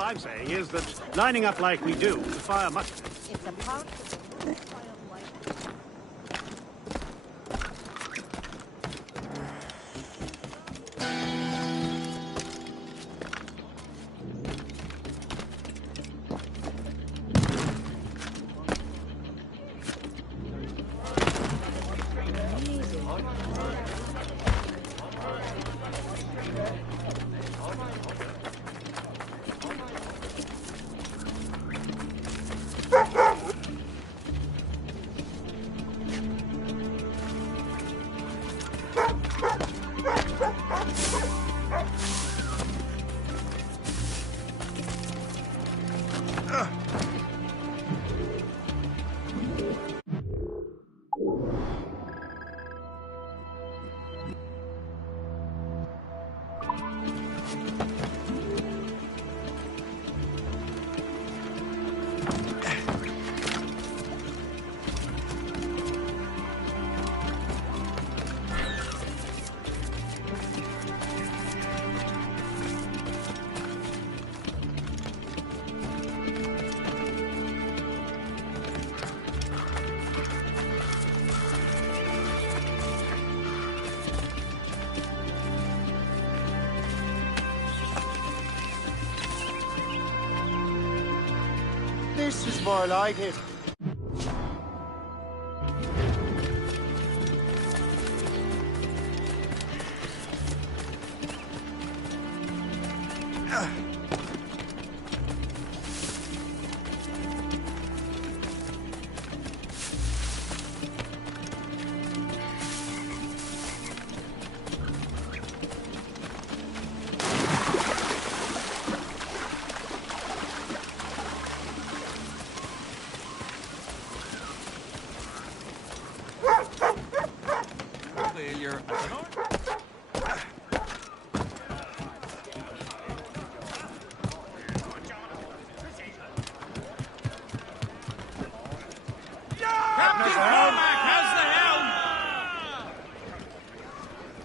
All I'm saying is that lining up like we do to fire muskets. It's a part This is more like it.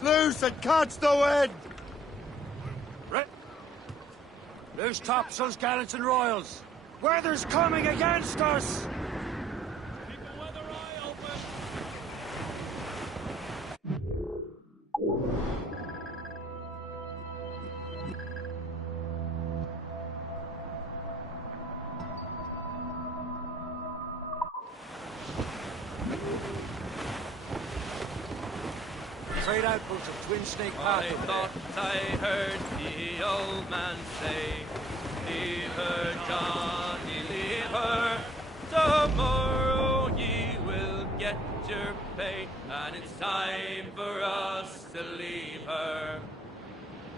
Loose and catch the wind! Right. Loose topsails, gallants and royals. Weather's coming against us! Keep the weather eye open. Trade outposts of Twin Snake I Path. thought I heard the old man say, leave her, Johnny, leave her. Tomorrow ye will get your pay, and it's time for us to leave her.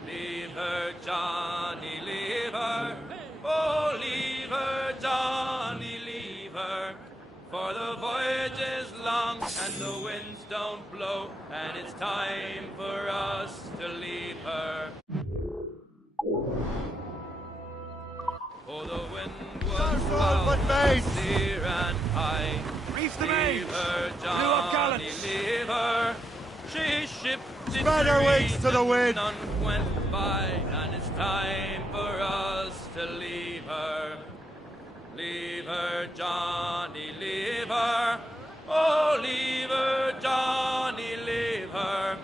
Leave her, Johnny, leave her. Oh, leave her, Johnny, leave her. For the voyage is long and the winds don't blow, and it's time for us to leave her. Oh, the wind was foul, clear and high. Reef the Leave main! her, Blew up Johnny, gallants! leave her. She shipped it Spread her wings to the wind! None went by, and it's time for us to leave her. Leave her, Johnny, leave her. Oh, leave her, Johnny, leave her.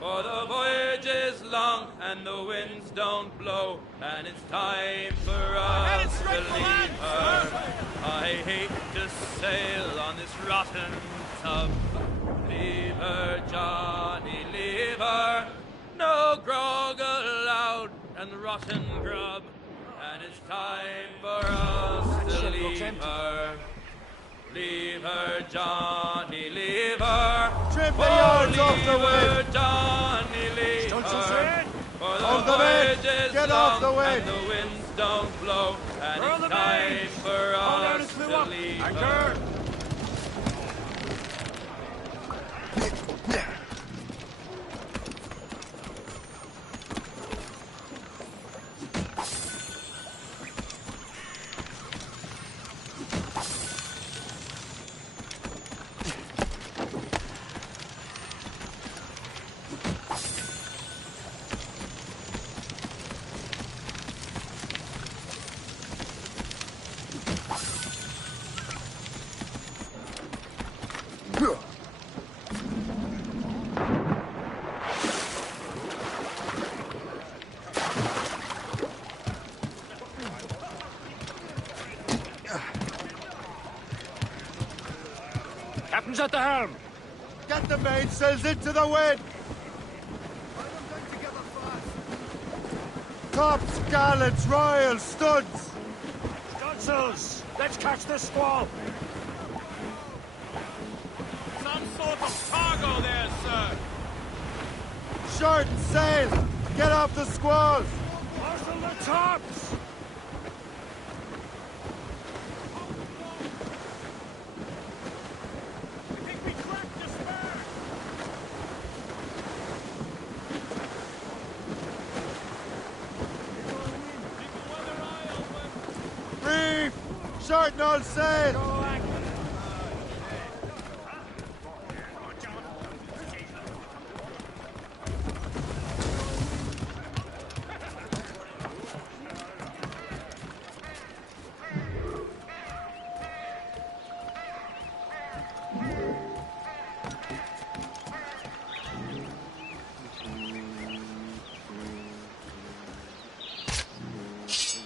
For the voyage is long and the winds don't blow, and it's time for us to leave her. I hate to sail on this rotten tub. Leave her, Johnny, leave her. No grog allowed and rotten grub. And it's time for us to leave her. Leave her, Johnny, leave her. Trim the yards off the wind. Johnny, leave her. For the voyage is Get long off the wind. and the winds don't blow. And Furl it's the time mains. for Hold down us and slew to up. leave Anchor. her. Captain's at the helm. Get the mainsails into the wind! Tops, gallants, royals, studs! Stunsails! Let's catch this squall! Some sort of cargo there, sir. Short sail! Get off the squalls! Marshal the tops! I think we cracked the spur. Keep weather eye open. Reef! Short and all sail!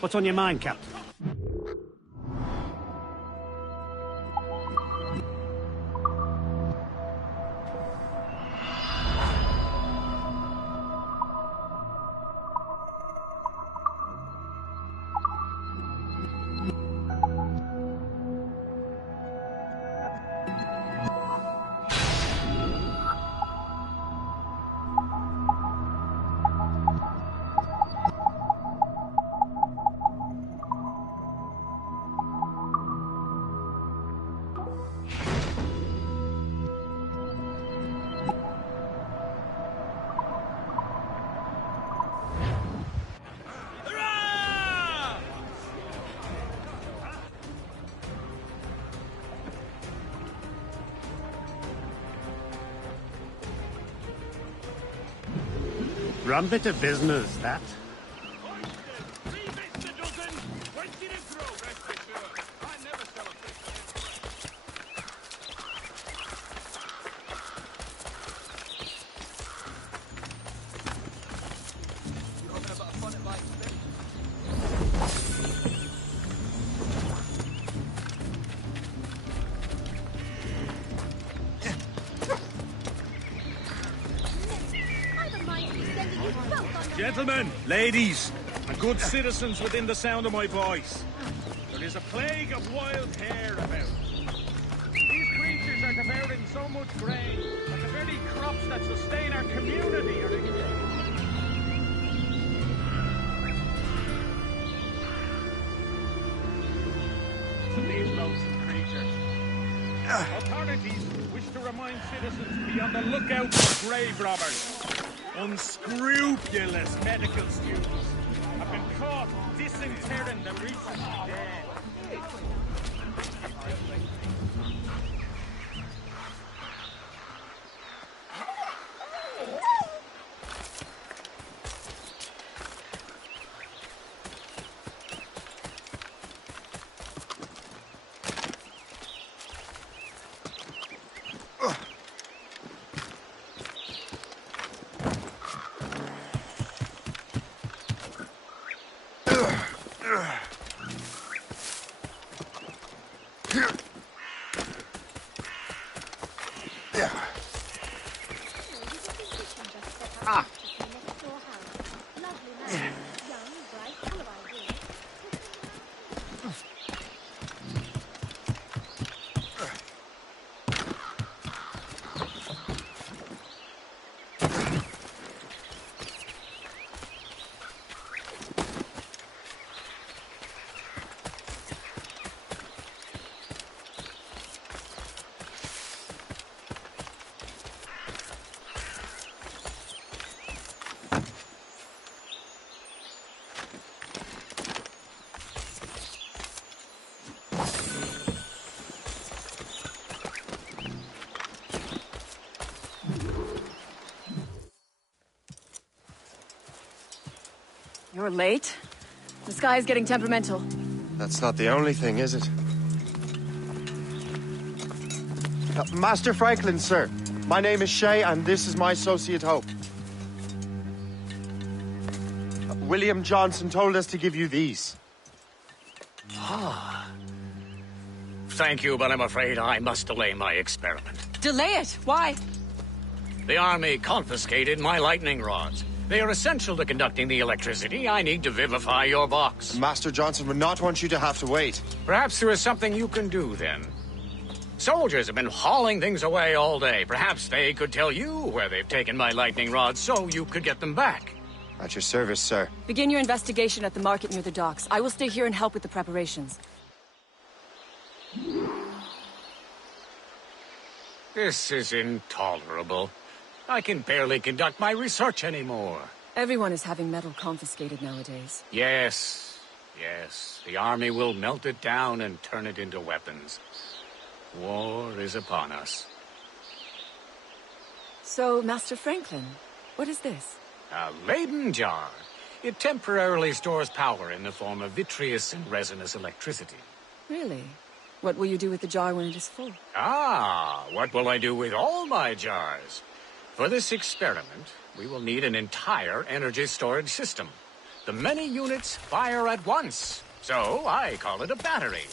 What's on your mind, Captain? Rum bit of business, that. Gentlemen, ladies, and good citizens within the sound of my voice, there is a plague of wild hare about. These creatures are devouring so much grain that the very crops that sustain our community are extinct. To these loathsome creatures, authorities wish to remind citizens to be on the lookout for grave robbers. Unscrupulous medical students have been caught disinterring the recently dead. You're late? The sky is getting temperamental. That's not the only thing, is it? Master Franklin, sir. My name is Shay, and this is my associate Hope. William Johnson told us to give you these. thank you, but I'm afraid I must delay my experiment. Delay it. Why? The army confiscated my lightning rods. They are essential to conducting the electricity I need to vivify your box. Master Johnson would not want you to have to wait. Perhaps there is something you can do, then. Soldiers have been hauling things away all day. Perhaps they could tell you where they've taken my lightning rods so you could get them back. At your service, sir. Begin your investigation at the market near the docks. I will stay here and help with the preparations. This is intolerable. I can barely conduct my research anymore. Everyone is having metal confiscated nowadays. Yes. The army will melt it down and turn it into weapons. War is upon us. So, Master Franklin, what is this? A Leyden jar. It temporarily stores power in the form of vitreous and resinous electricity. Really? What will you do with the jar when it is full? What will I do with all my jars? For this experiment, we will need an entire energy storage system. The many units fire at once, so I call it a battery.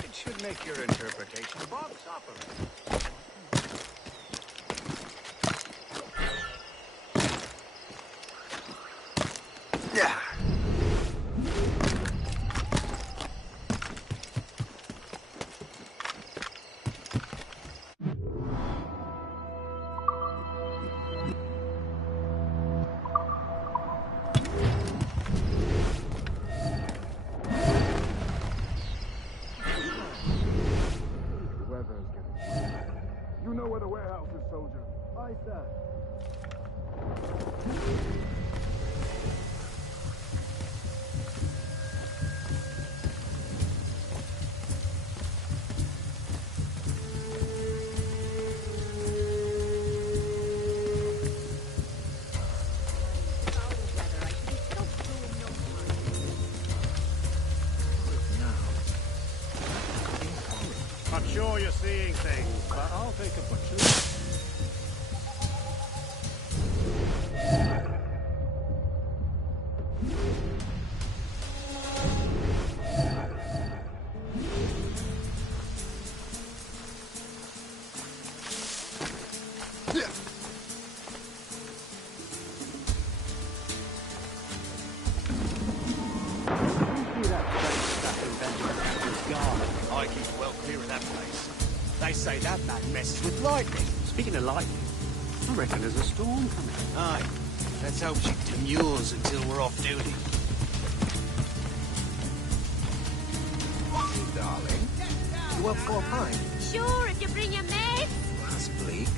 It should make your interpretation box operate. Yeah. You know where the warehouse is, soldier. Aye, sir. I'm sure you're seeing things, but I'll take a butcher. I keep well clear of that place. They say that man messes with lightning. Speaking of lightning, I reckon there's a storm coming. Aye. Let's hope she demurs until we're off duty. Darling, you up for a pint? Sure, if you bring your mates. That's bleak.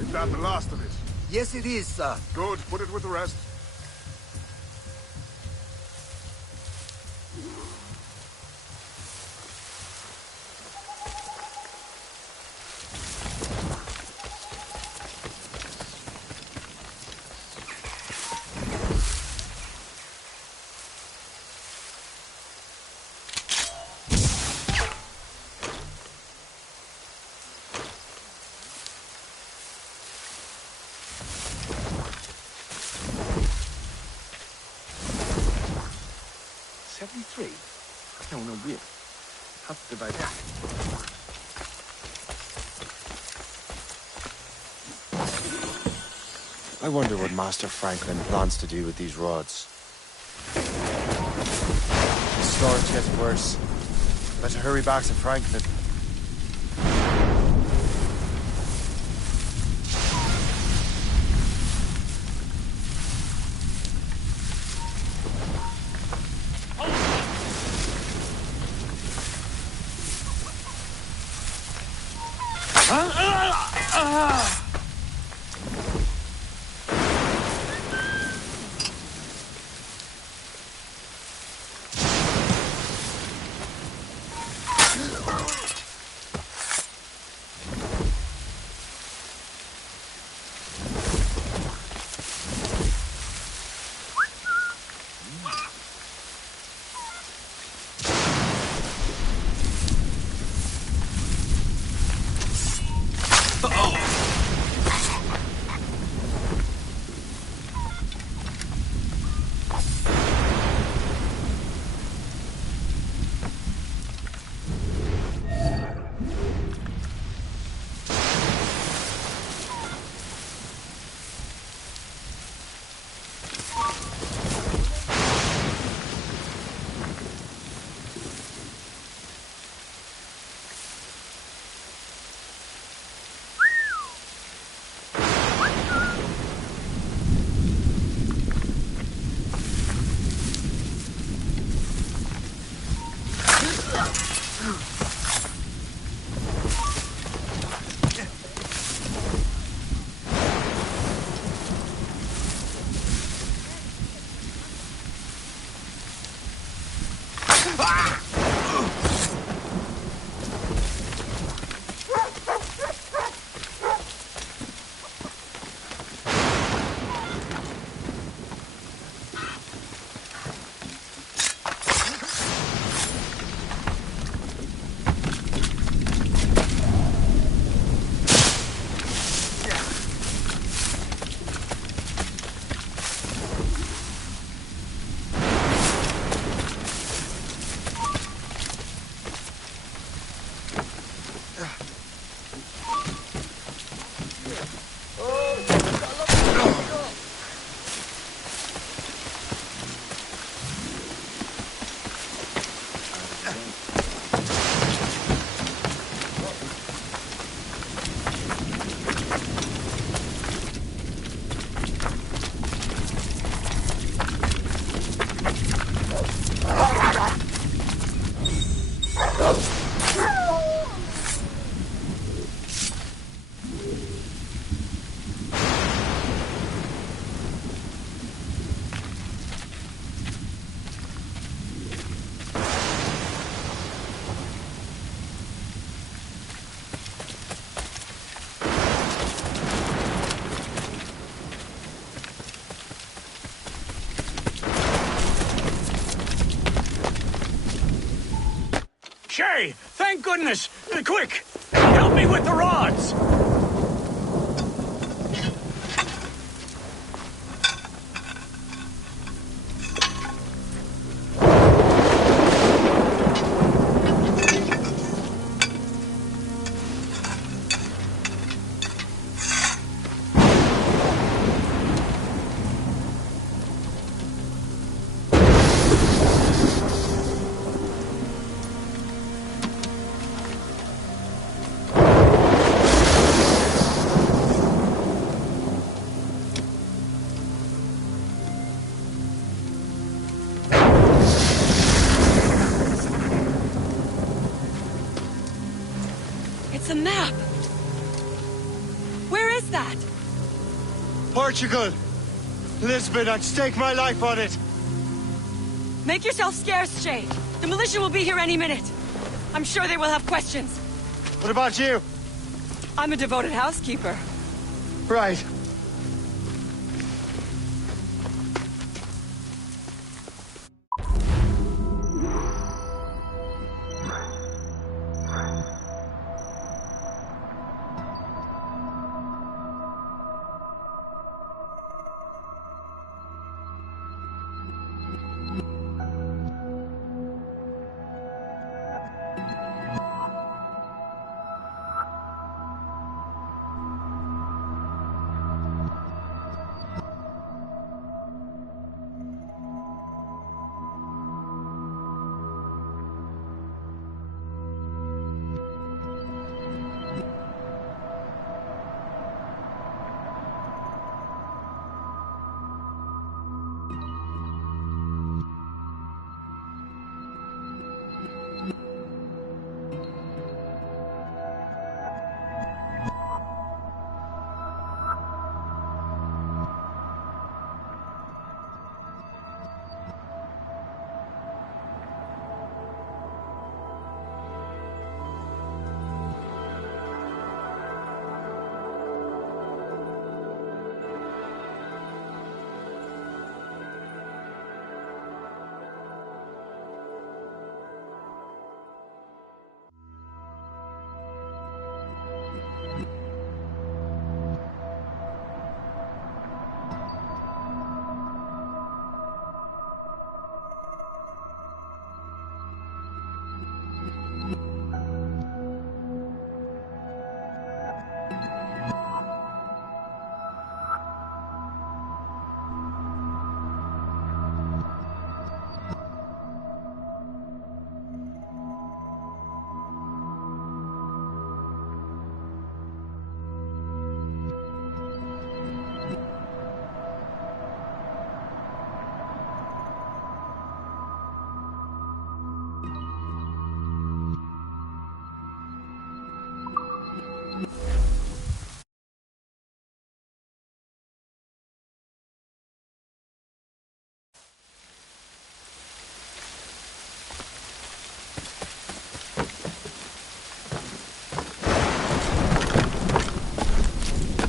Is that the last of it? Yes, it is, sir. Good, put it with the rest. No, weird. How did I die? I wonder what Master Franklin plans to do with these rods. The storage gets worse. Better hurry back to Franklin. Huh? Shay, thank goodness! Quick! Help me with the rods! It's a map! Where is that? Portugal! Lisbon, I'd stake my life on it! Make yourself scarce, Shay. The militia will be here any minute. I'm sure they will have questions. What about you? I'm a devoted housekeeper. Right.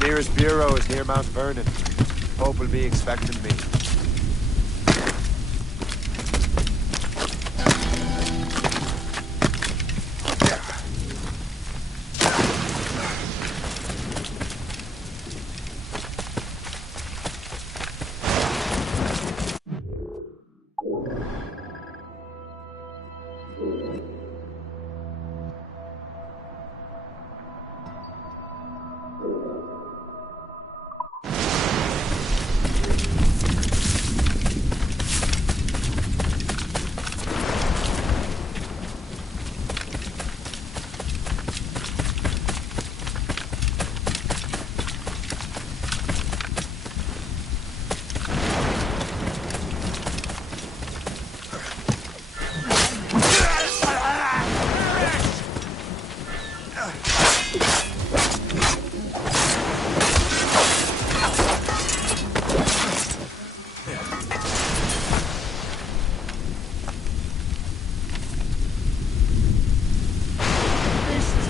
nearest bureau is near Mount Vernon. Pope will be expecting me.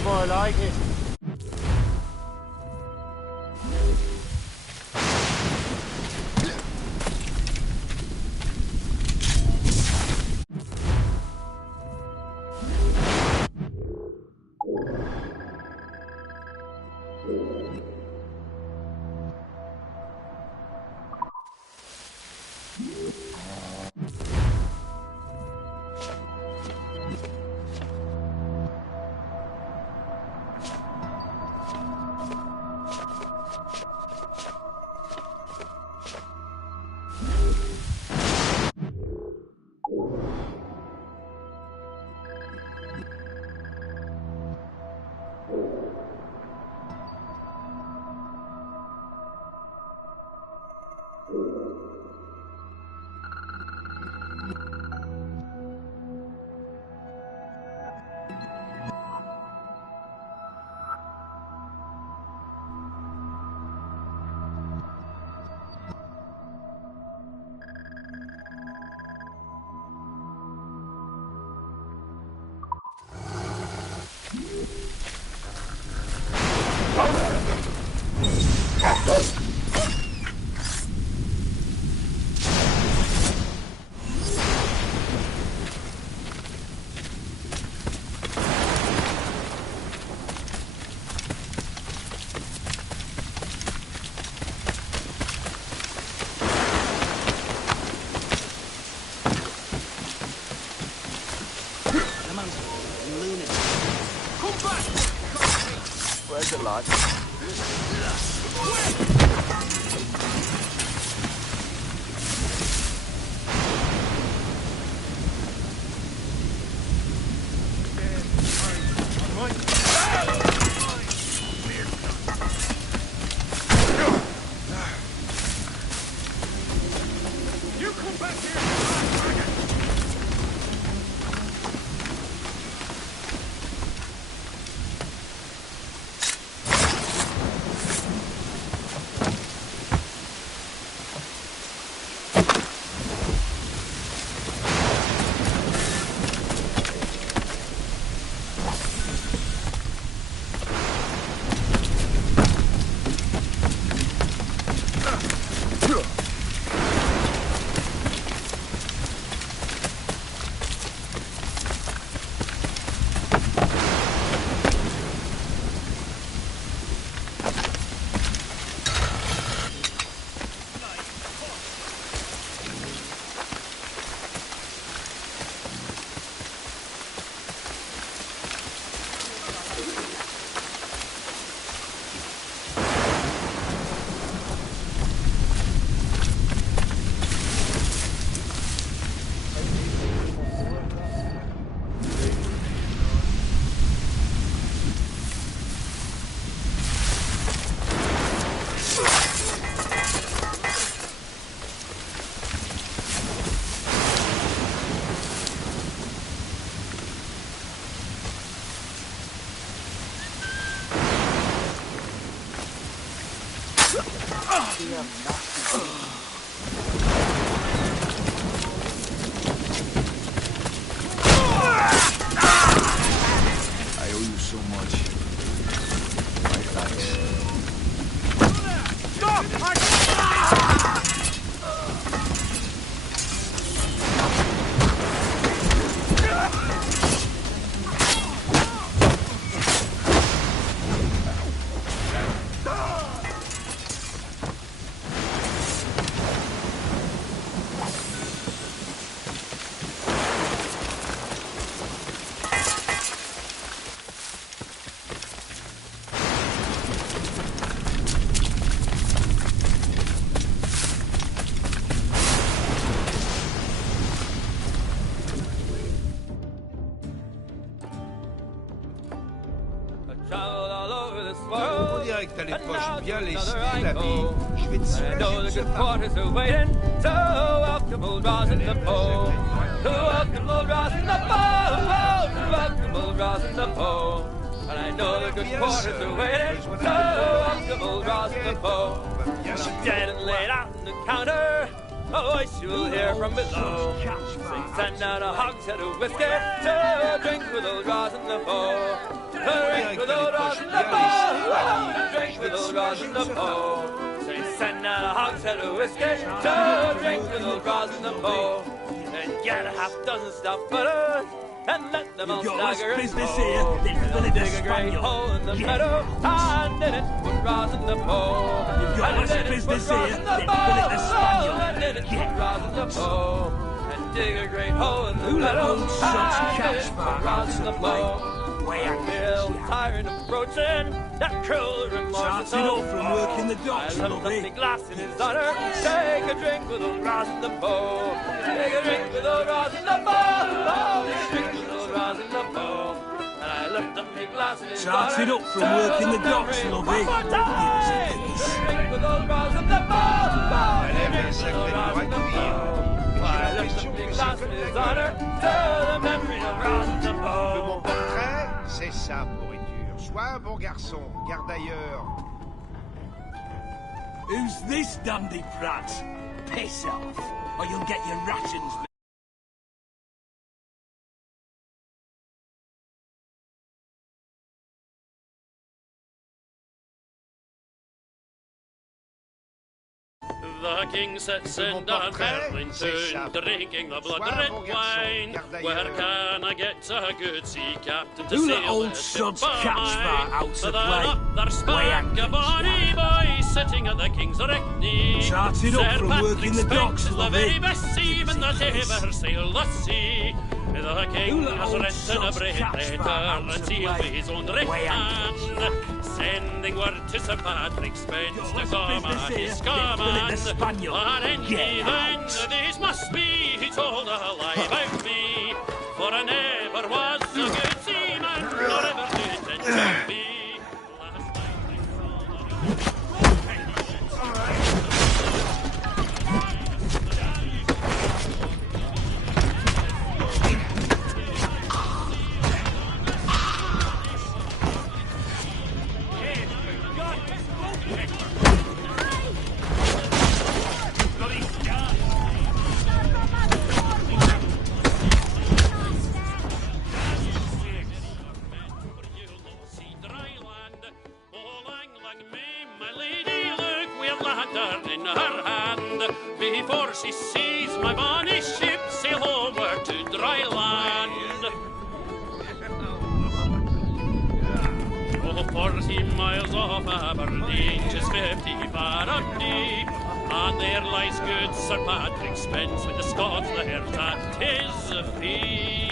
More like it. Where's it, lad? You come back here! I owe you so much. My thanks. this world. On dirait que t'as les And poches now bien to lestées, another I l'ami. go. Je vais te I soulager know de the ce good pas. quarters are waiting to welcome old Ross in the bow. To welcome old Ross in the bow. To welcome old Ross in the bow. And I know the good quarters are waiting to welcome old Ross in the bow. When I'm dead and laid out on the counter, a voice you will hear from below. Send out a hogshead of whiskey to drink with old Ross in the bow. To drink with old Ross in the bow. To drink with old Ross in the bow. Say send out a hogshead of whiskey to drink with old Ross in the bow. And get a half dozen stout fellas and let them all stagger and go. And dig a great hole in the meadow and in it put Ross in the bow. And in it put Ross in the bow. And in it put Ross in the bow. And dig a great hole in the meadow and in it put Ross in the bow. Bill tyrant approaching, that cruel remorse Started off from work in the docks, I left the glass in his honor. Take a drink with old Ross in the bow. Take a drink with old Ross in the bow. Take a drink with old Ross in the bow. And I lift up my glass in his honor. Started up from work in the docks, lovey. One more time. Take a drink with old Ross in the bow. Take a drink with old Ross in the bow. I lift up my glass in his honor. To the memory of Ross in the bow. De mon portrait, c'est ça, pourriture. Sois un bon garçon, garde ailleurs. Who's this dandy prat? Piss off, or you'll get your rations. The king sits in Dunfermline, drinking the blood-red wine. Where can I get a good sea captain to Who sail let old the sod's ship catch of bar mine? out to Then play? up there spark a bonny boy sitting at the king's reckoning. Started up Sir from work in the Patrick's docks, Bench is the lovey. very best seaman that ever sailed the sea. The king let has old written a sod's bread catch bar out letter to and sealed play? with his own right hand, sending word to Sir Patrick's Bench to come at his command. On any then, this must be, he told a lie about me, for I never was a good seaman, nor ever did intend to be. Last night I saw in her hand, before she sees my bonny ship sail homeward to dry land. Oh, 40 miles off Aberdeen, just 50 fathom deep, and there lies good Sir Patrick Spence with the Scots laird at his feet.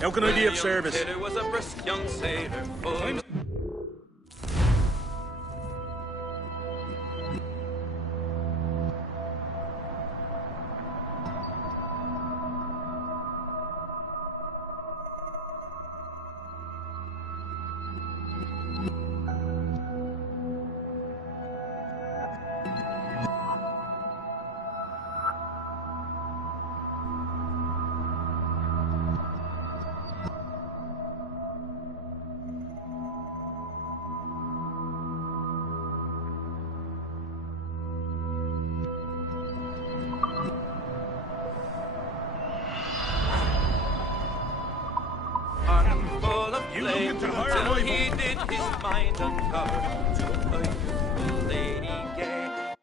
How can I be of service? Taylor was a brisk young sailor, full of flame till he did his mind uncover to a youthful lady gay.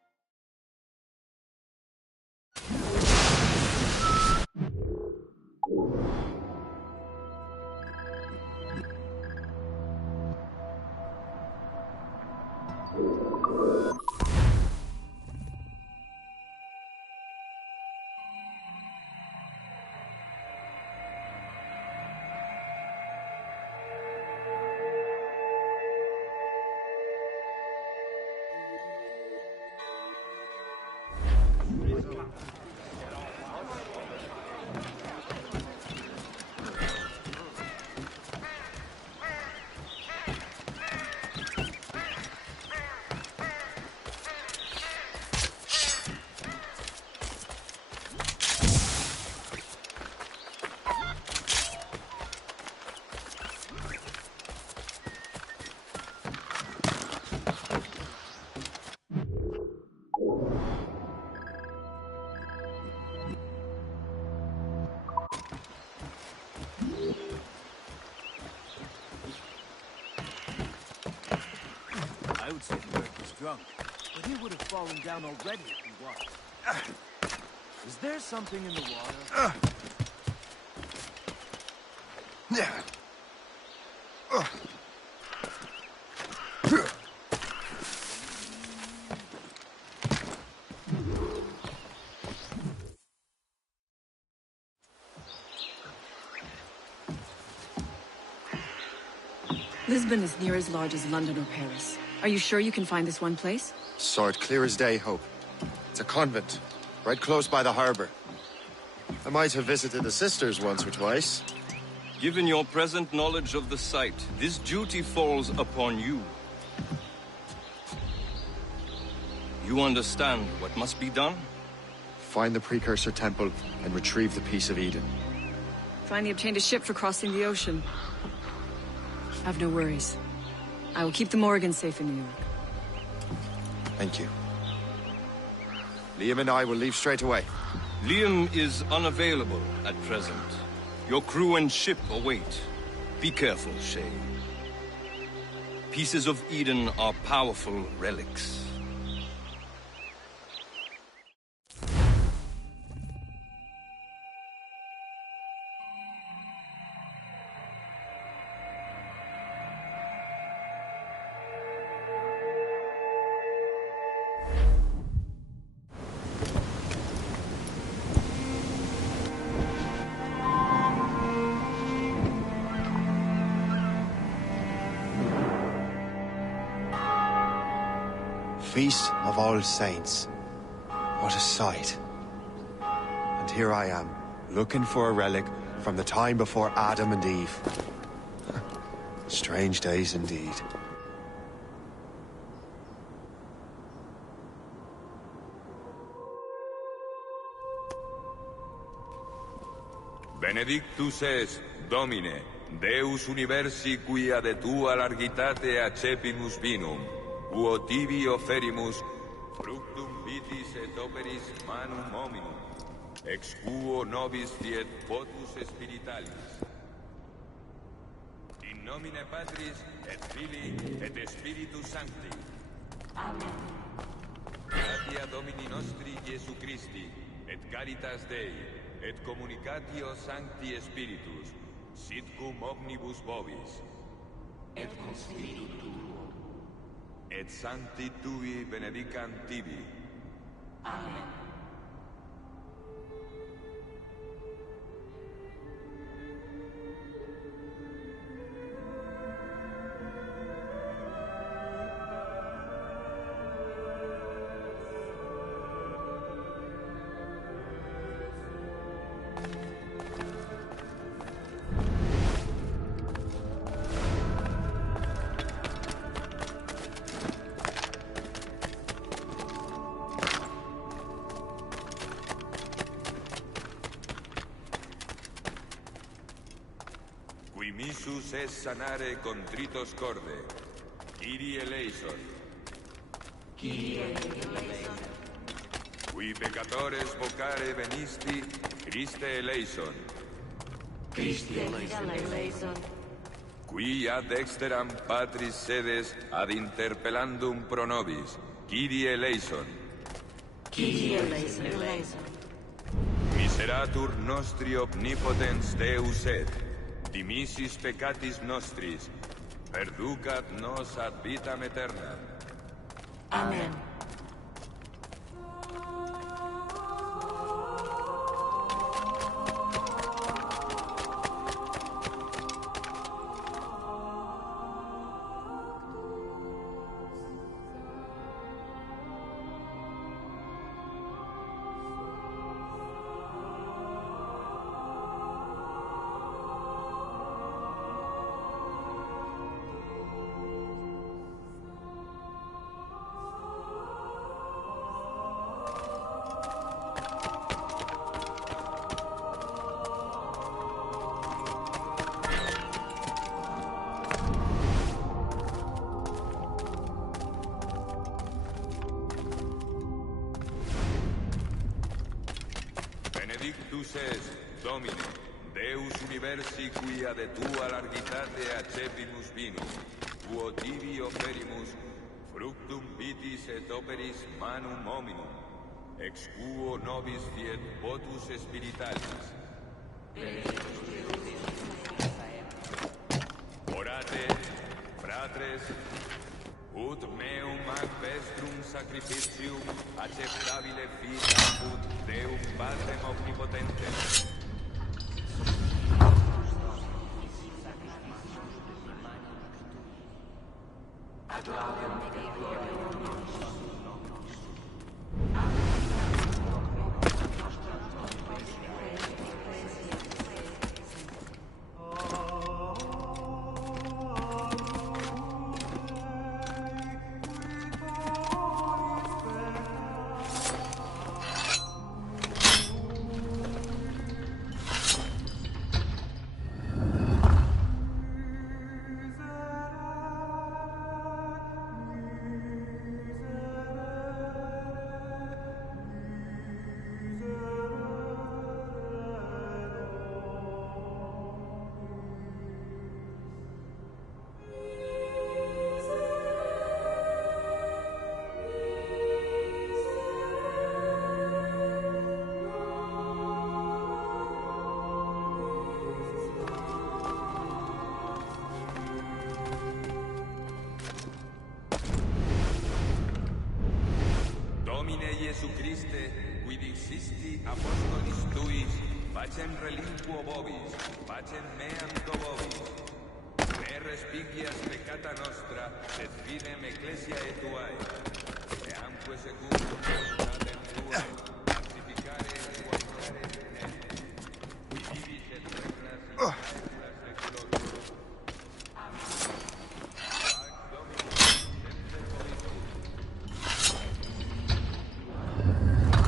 notes Wittenberg was drunk, but he would have fallen down already if he was. Is there something in the water? Lisbon is near as large as London or Paris. Are you sure you can find this one place? Saw it clear as day, Hope. It's a convent, right close by the harbor. I might have visited the sisters once or twice. Given your present knowledge of the site, this duty falls upon you. You understand what must be done? Find the precursor temple and retrieve the Piece of Eden. Finally obtained a ship for crossing the ocean. Have no worries. I will keep the Morgans safe in New York. Thank you. Liam and I will leave straight away. Liam is unavailable at present. Your crew and ship await. Be careful, Shay. Pieces of Eden are powerful relics. Feast of All Saints. What a sight. And here I am, looking for a relic from the time before Adam and Eve. Strange days indeed. Benedictus es, Domine, Deus universi quia de tua largitate accepimus vinum, uo tibi offerimus, fructum vitis et operis manum hominum, ex quo nobis fiet potus spiritualis. In nomine Patris, et Filii, et Spiritus Sancti. Amen. Gratia Domini nostri Iesu Christi, et caritas Dei, et communicatio Sancti Spiritus, sit cum omnibus vobis. Et cum spiritu tuo. Et sancti tui benedicant tibi. Amen. Missus es sanare contritos corde. Kyrie eleison. Kyrie eleison. Qui peccatores vocare venisti, Christe eleison. Christe eleison. Qui ad exteram Patris sedes ad interpellandum pro nobis, Kyrie eleison. Kyrie eleison. Miseratur nostri omnipotens Deus et, dimissis peccatis nostris, perducat nos ad vitam aeterna. Amen. Benedictus es, Domine, Deus universi quia de tua largitate accepimus vinum, quo tibi offerimus, Fructum vitis et operis manum hominum, ex quo nobis fiet votus spiritualis. Orate, fratres, ut meum ac vestrum sacrificium acceptabile fit apud Deum Patrem omnipotentem. Domine Iesu Christe, quid insisti apostolis tuis, facem relinquo vobis, facem meam co vobis. Ne respigias peccata nostra, et fidem ecclesiae tuae. Eamque secundum voluntatem tuae, sanctificare et guardare in qui vivis et regnas in saecula saeculorum. Pax Domini semper vobiscum.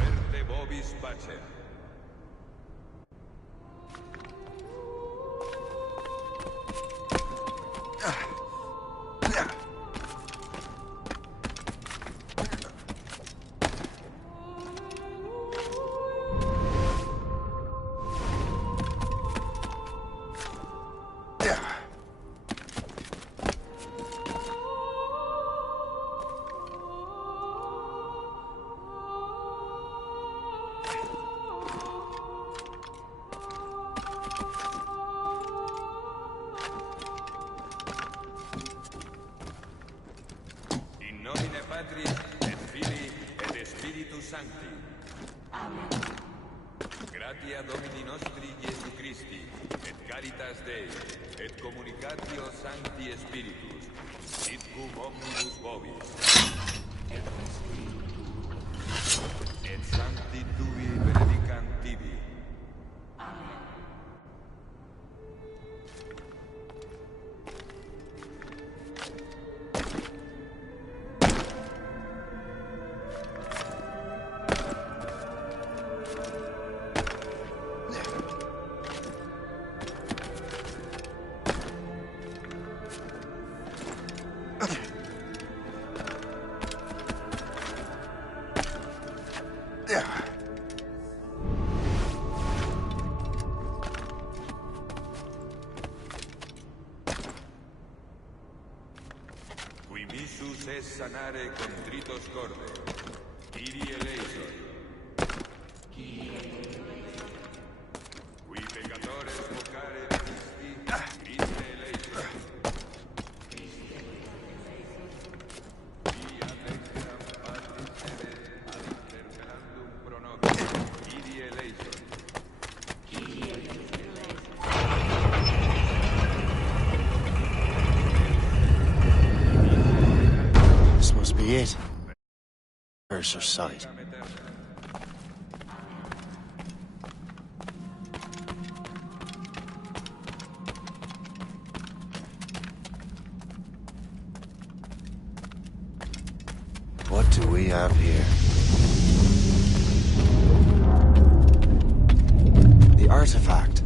Verte vobis pacem. Patris et Filii et Spiritus Sancti. Amen. Gratia Domini nostri Iesu Christi, et caritas Dei, et communicatio Sancti Spiritus, sit cum omnibus vobis. Et Sancti Tui benedicant tibi. Amen. Qui missus es sanare contritos corde. Kyrie eleison. Qui peccatores vocare Christi, Christe eleison. Qui ad extram patris sede ad interpellandum pro nobis. Kyrie eleison. This must be it. Curse her sight. What do we have here? The artifact.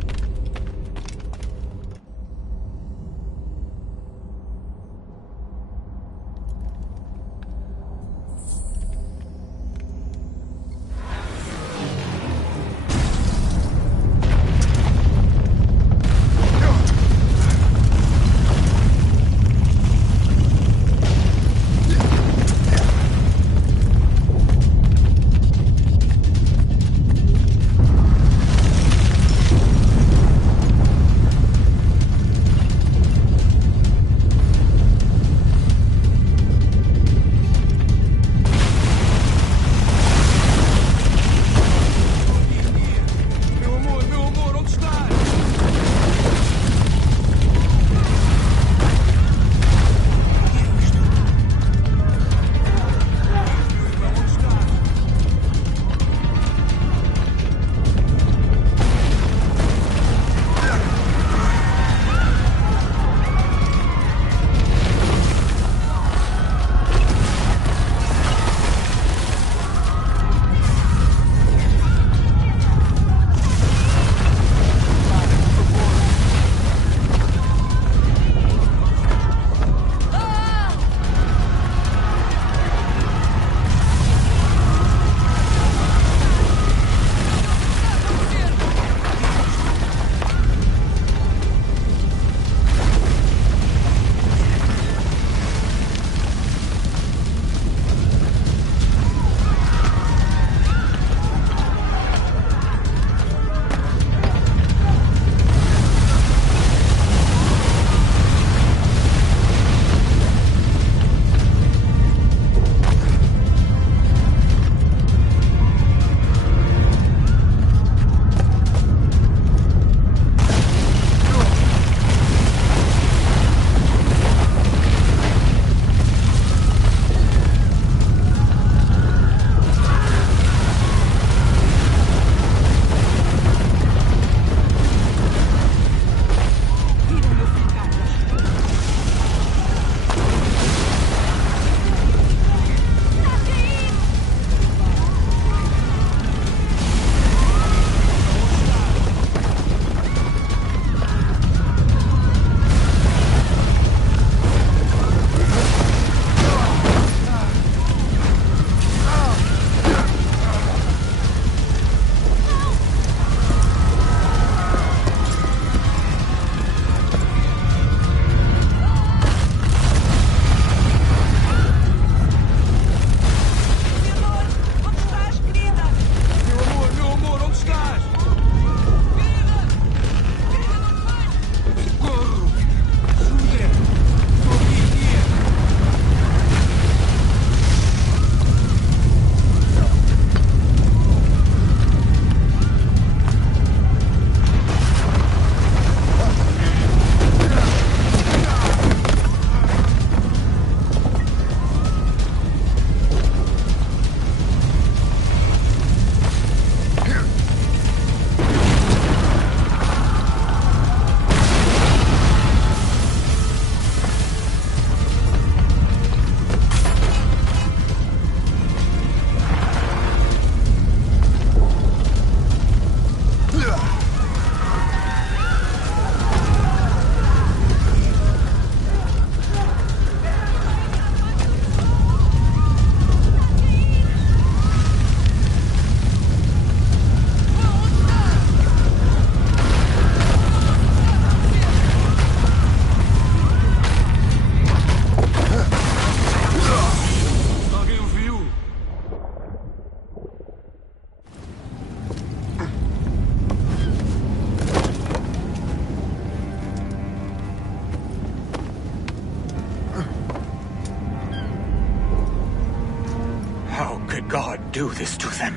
do this to them?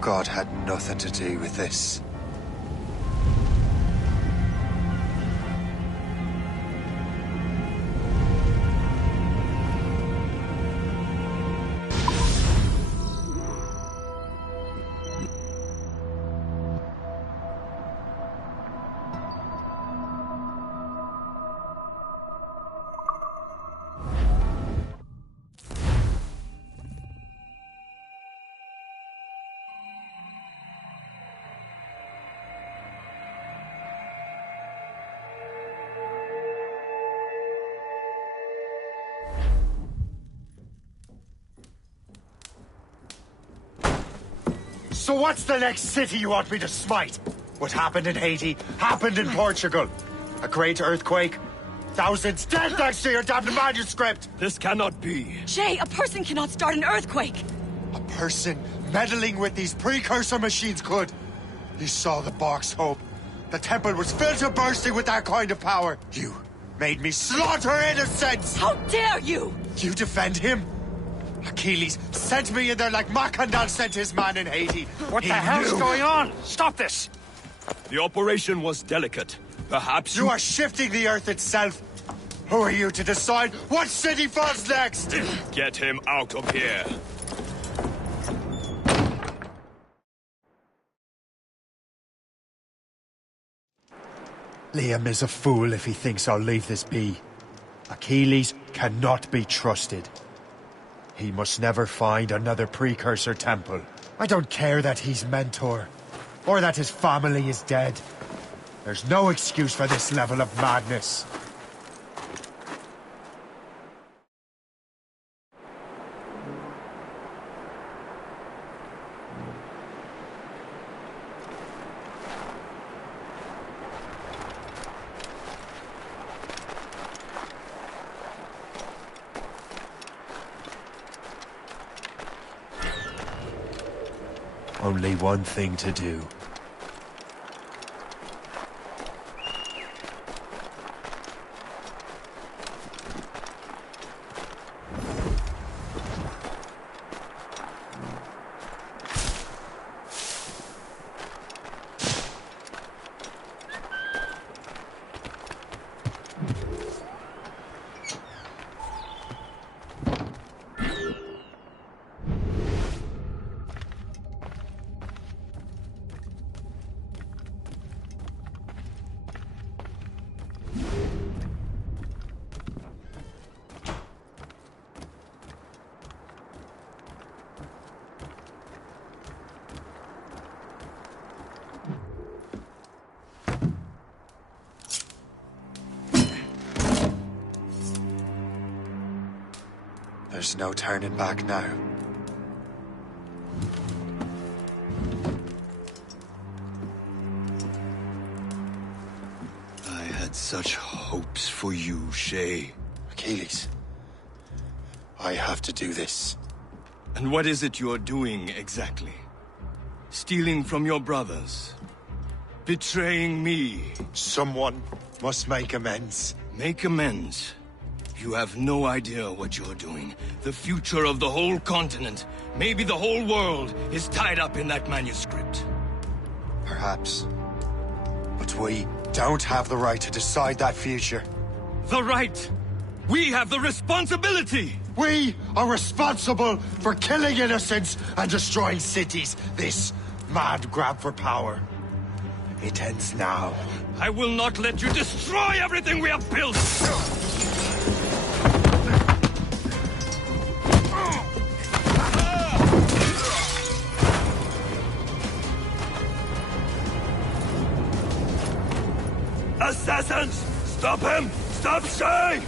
God had nothing to do with this. So what's the next city you want me to smite? What happened in Haiti happened in Portugal. A great earthquake. Thousands dead thanks to your damned manuscript! This cannot be. Shay, a person cannot start an earthquake! A person meddling with these precursor machines could. You saw the box, Hope. The temple was filled to bursting with that kind of power. You made me slaughter innocents! How dare you! You defend him? Achilles sent me in there like Macandal sent his man in Haiti. What the hell's going on? Stop this! The operation was delicate. Perhaps you are shifting the earth itself. Who are you to decide what city falls next? Get him out of here. Liam is a fool if he thinks I'll leave this be. Achilles cannot be trusted. He must never find another precursor temple. I don't care that he's mentor, or that his family is dead. There's no excuse for this level of madness. Only one thing to do. There's no turning back now. I had such hopes for you, Shay. Achilles, I have to do this. And what is it you're doing exactly? Stealing from your brothers? Betraying me? Someone must make amends. Make amends? You have no idea what you're doing. The future of the whole continent, maybe the whole world, is tied up in that manuscript. Perhaps. But we don't have the right to decide that future. The right! We have the responsibility! We are responsible for killing innocents and destroying cities. This mad grab for power. It ends now. I will not let you destroy everything we have built! Assassins! Stop him! Stop Shay!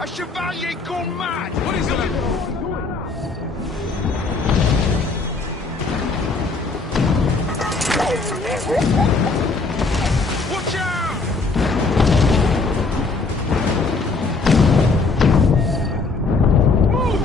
A chevalier gone mad! What is it? Watch out! Move!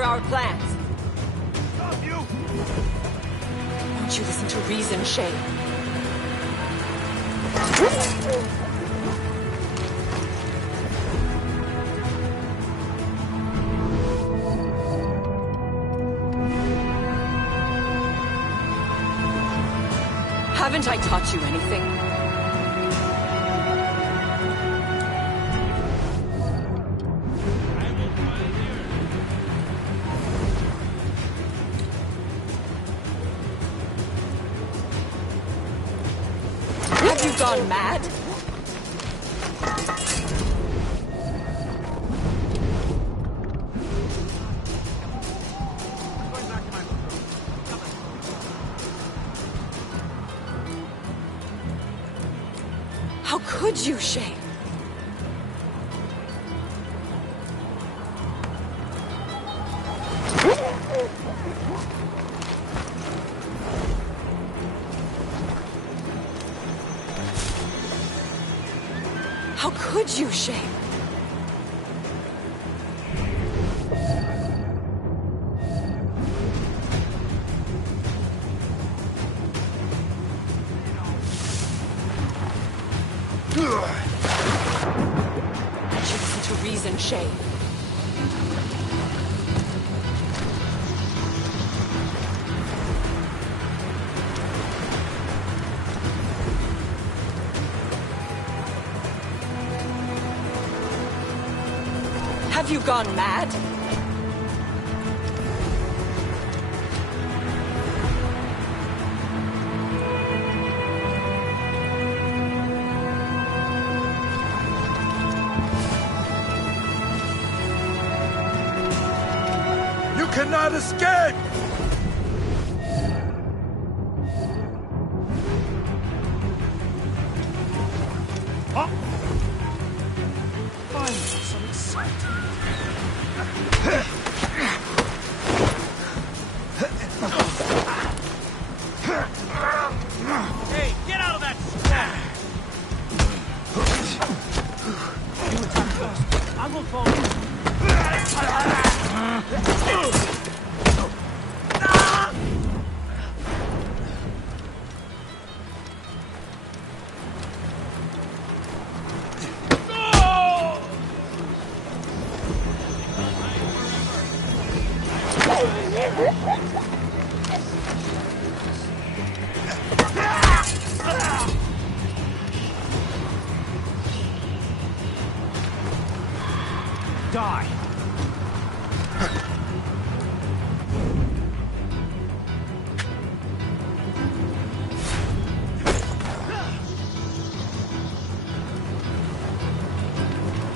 Our plans. Stop you! Won't you listen to reason, Shay? Haven't I taught you anything? Have you gone mad? How could you, Shay? How could you, Shay? Won't you listen to reason, Shay? Have you gone mad? You cannot escape! Oh! Finally, some excitement. Hey, get out of that squad! You attack first. I will follow you. Die!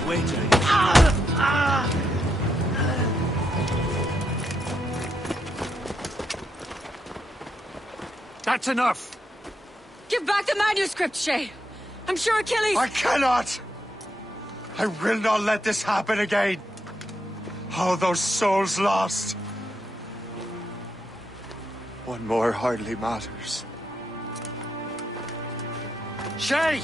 Wait till you... That's enough! Give back the manuscript, Shay! I'm sure Achilles... I cannot! I will not let this happen again! All those souls lost! One more hardly matters. Shay!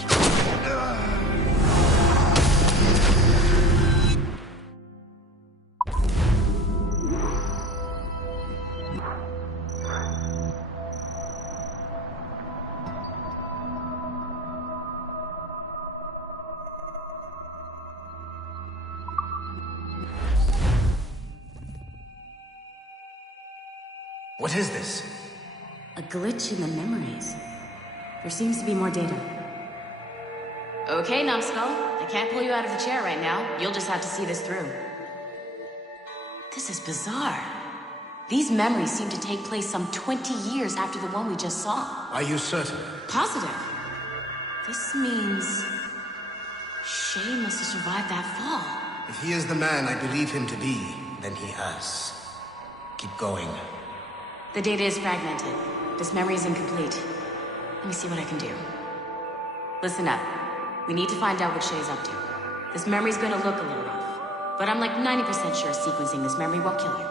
What is this? A glitch in the memories. There seems to be more data. Okay, Numbskull. I can't pull you out of the chair right now. You'll just have to see this through. This is bizarre. These memories seem to take place some 20 years after the one we just saw. Are you certain? Positive. This means... Shay must have survived that fall. If he is the man I believe him to be, then he has. Keep going. The data is fragmented. This memory is incomplete. Let me see what I can do. Listen up. We need to find out what Shay's up to. This memory's gonna look a little rough, but I'm like 90% sure sequencing this memory won't kill you.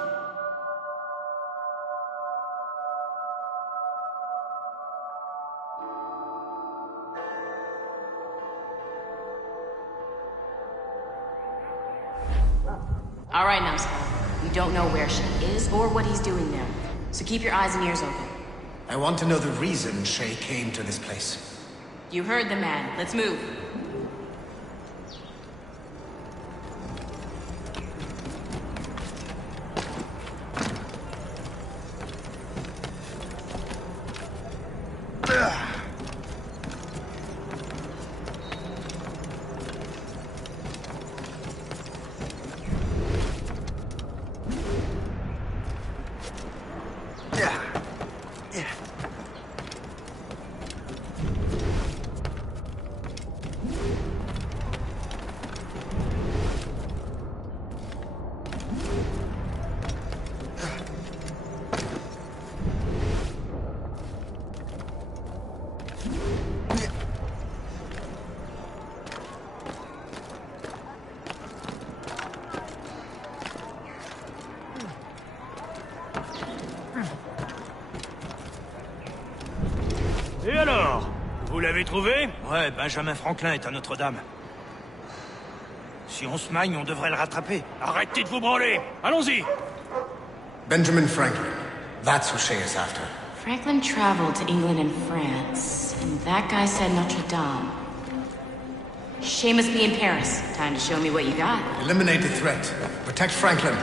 All right, numbskull. We don't know where Shay is or what he's doing there, so keep your eyes and ears open. I want to know the reason Shay came to this place. You heard the man. Let's move. Et alors? Vous l'avez trouvé? Ouais, Benjamin Franklin est à Notre-Dame. Si on se magne, on devrait le rattraper. Arrêtez de vous branler! Allons-y! Benjamin Franklin. That's who Shay is after. Franklin traveled to England and France, and that guy said Notre-Dame. Shay must be in Paris. Time to show me what you got. Eliminate the threat. Protect Franklin.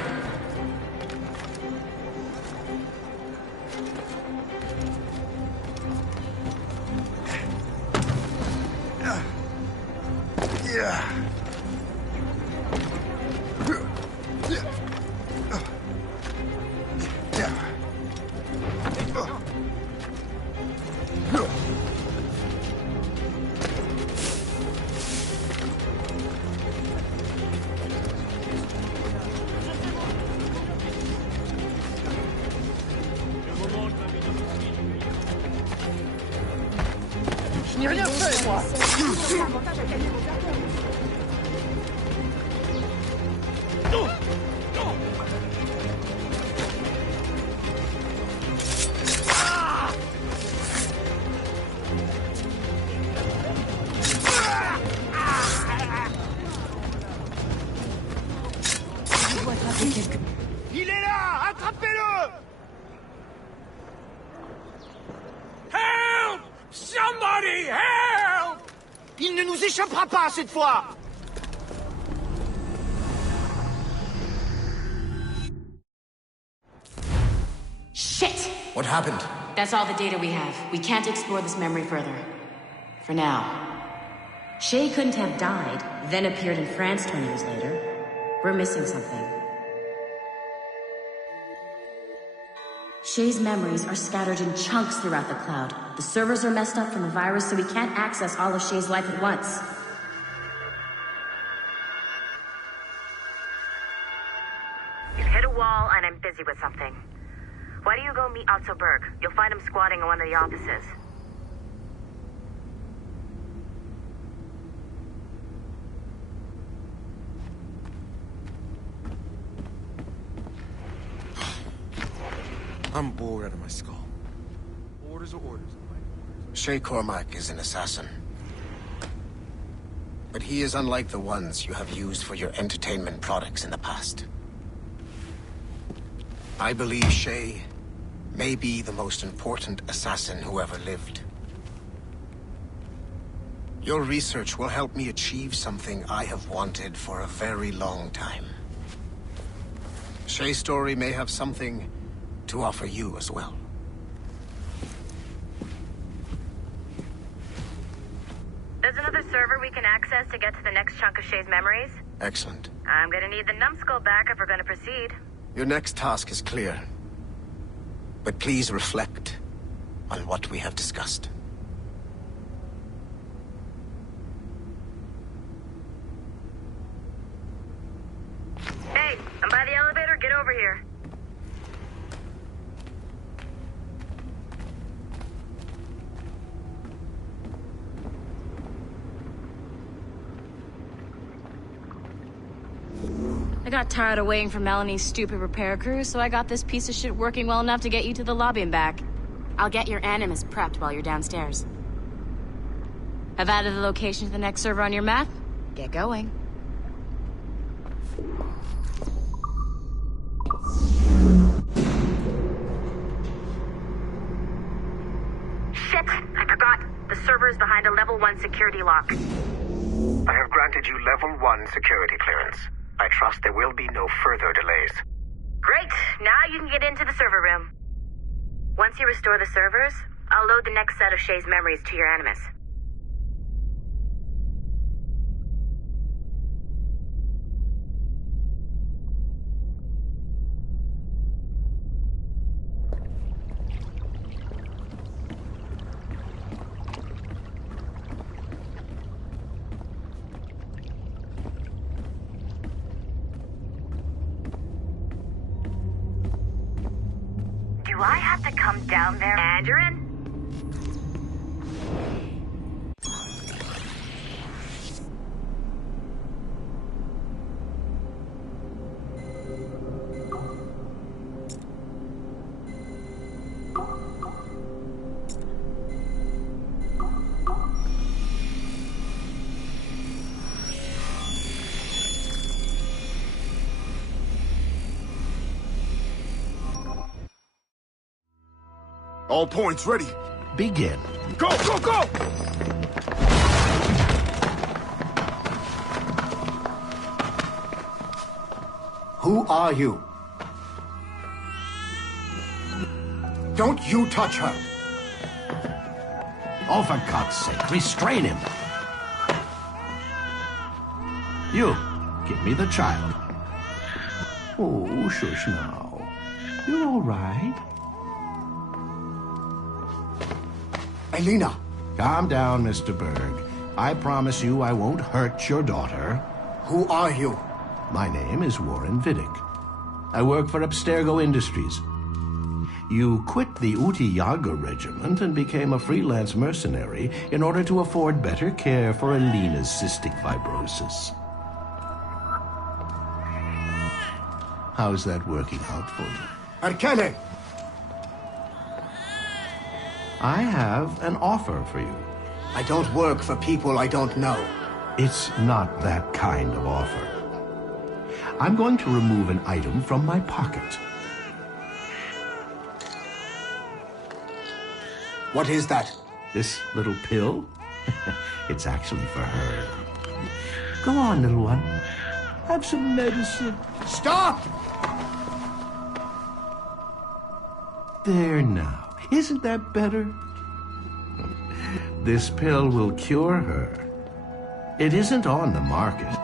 Je n'ai rien fait, moi. Il est là! Attrapez-le! Help! Somebody help! Il ne nous échappera pas cette fois! Shit! What happened? That's all the data we have. We can't explore this memory further. For now. Shay couldn't have died, then appeared in France 20 years later. We're missing something. Shay's memories are scattered in chunks throughout the cloud. The servers are messed up from the virus, so we can't access all of Shay's life at once. You've hit a wall, and I'm busy with something. Why don't you go meet Otto Berg? You'll find him squatting in one of the offices. I'm bored out of my skull. Orders are orders. Shay Cormac is an assassin. But he is unlike the ones you have used for your entertainment products in the past. I believe Shay may be the most important assassin who ever lived. Your research will help me achieve something I have wanted for a very long time. Shay's story may have something to offer you as well. There's another server we can access to get to the next chunk of Shay's memories. Excellent. I'm gonna need the numbskull back if we're gonna proceed. Your next task is clear. But please reflect on what we have discussed. I got tired of waiting for Melanie's stupid repair crew, so I got this piece of shit working well enough to get you to the lobby and back. I'll get your Animus prepped while you're downstairs. I've added the location to the next server on your map. Get going. Shit! I forgot. The server is behind a level 1 security lock. I have granted you level 1 security clearance. I trust there will be no further delays. Great! Now you can get into the server room. Once you restore the servers, I'll load the next set of Shay's memories to your Animus. Do I have to come down there, Mandarin? All points ready. Begin. Go, go, go! Who are you? Don't you touch her! Oh, for God's sake, restrain him. You, give me the child. Oh, shush now. You're all right. Elena! Calm down, Mr. Berg. I promise you I won't hurt your daughter. Who are you? My name is Warren Vidic. I work for Abstergo Industries. You quit the Uti Yaga regiment and became a freelance mercenary in order to afford better care for Elena's cystic fibrosis. How's that working out for you? Arkele! I have an offer for you. I don't work for people I don't know. It's not that kind of offer. I'm going to remove an item from my pocket. What is that? This little pill? It's actually for her. Go on, little one. Have some medicine. Stop! There now. Isn't that better? This pill will cure her. It isn't on the market,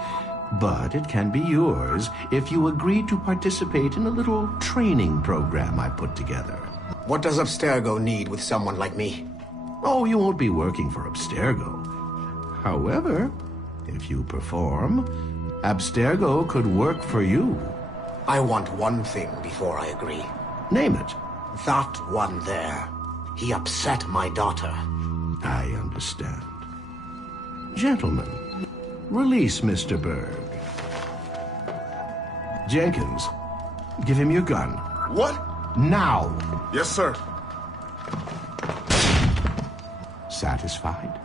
but it can be yours if you agree to participate in a little training program I put together. What does Abstergo need with someone like me? Oh, you won't be working for Abstergo. However, if you perform, Abstergo could work for you. I want one thing before I agree. Name it. That one there. He upset my daughter. I understand. Gentlemen, release Mr. Berg. Jenkins, give him your gun. What? Now! Yes, sir. Satisfied?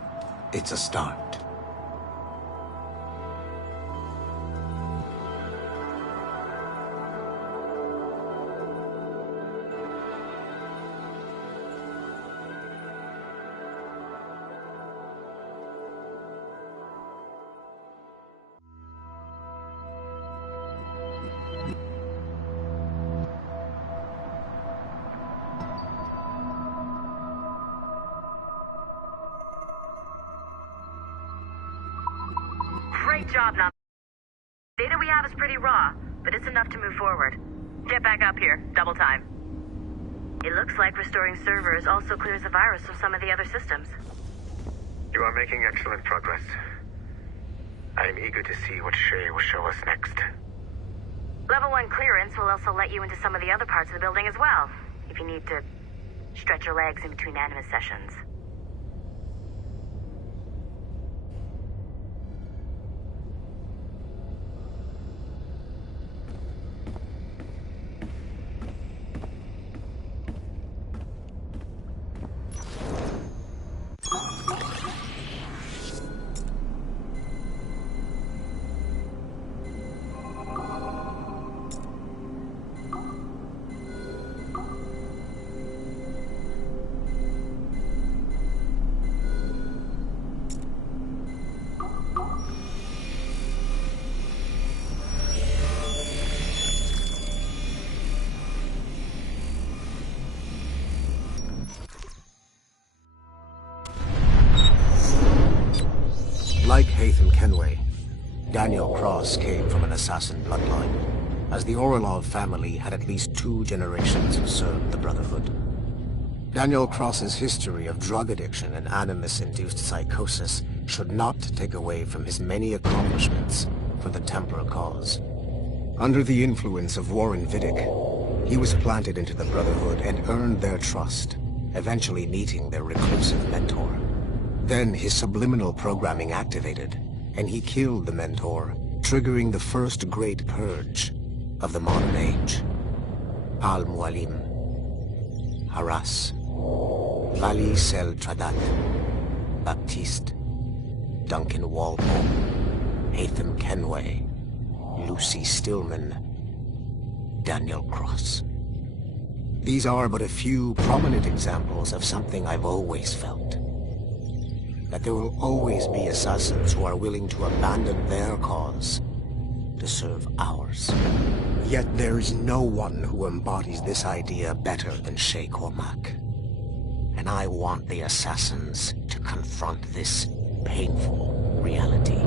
It's a start. Great job, now. Data we have is pretty raw, but it's enough to move forward. Get back up here. Double time. It looks like restoring servers also clears the virus from some of the other systems. You are making excellent progress. I am eager to see what Shay will show us next. Level 1 clearance will also let you into some of the other parts of the building as well, if you need to stretch your legs in between Animus sessions. Daniel Cross came from an assassin bloodline, as the Orlov family had at least 2 generations who served the Brotherhood. Daniel Cross's history of drug addiction and animus-induced psychosis should not take away from his many accomplishments for the Templar cause. Under the influence of Warren Vidic, he was planted into the Brotherhood and earned their trust, eventually meeting their reclusive mentor. Then his subliminal programming activated, and he killed the mentor, triggering the first great purge of the modern age. Al-Mualim, Haras, Vali Sel Tradat, Baptiste, Duncan Walpole, Hatham Kenway, Lucy Stillman, Daniel Cross. These are but a few prominent examples of something I've always felt. That there will always be assassins who are willing to abandon their cause to serve ours. Yet there is no one who embodies this idea better than Shay Cormac. And I want the assassins to confront this painful reality.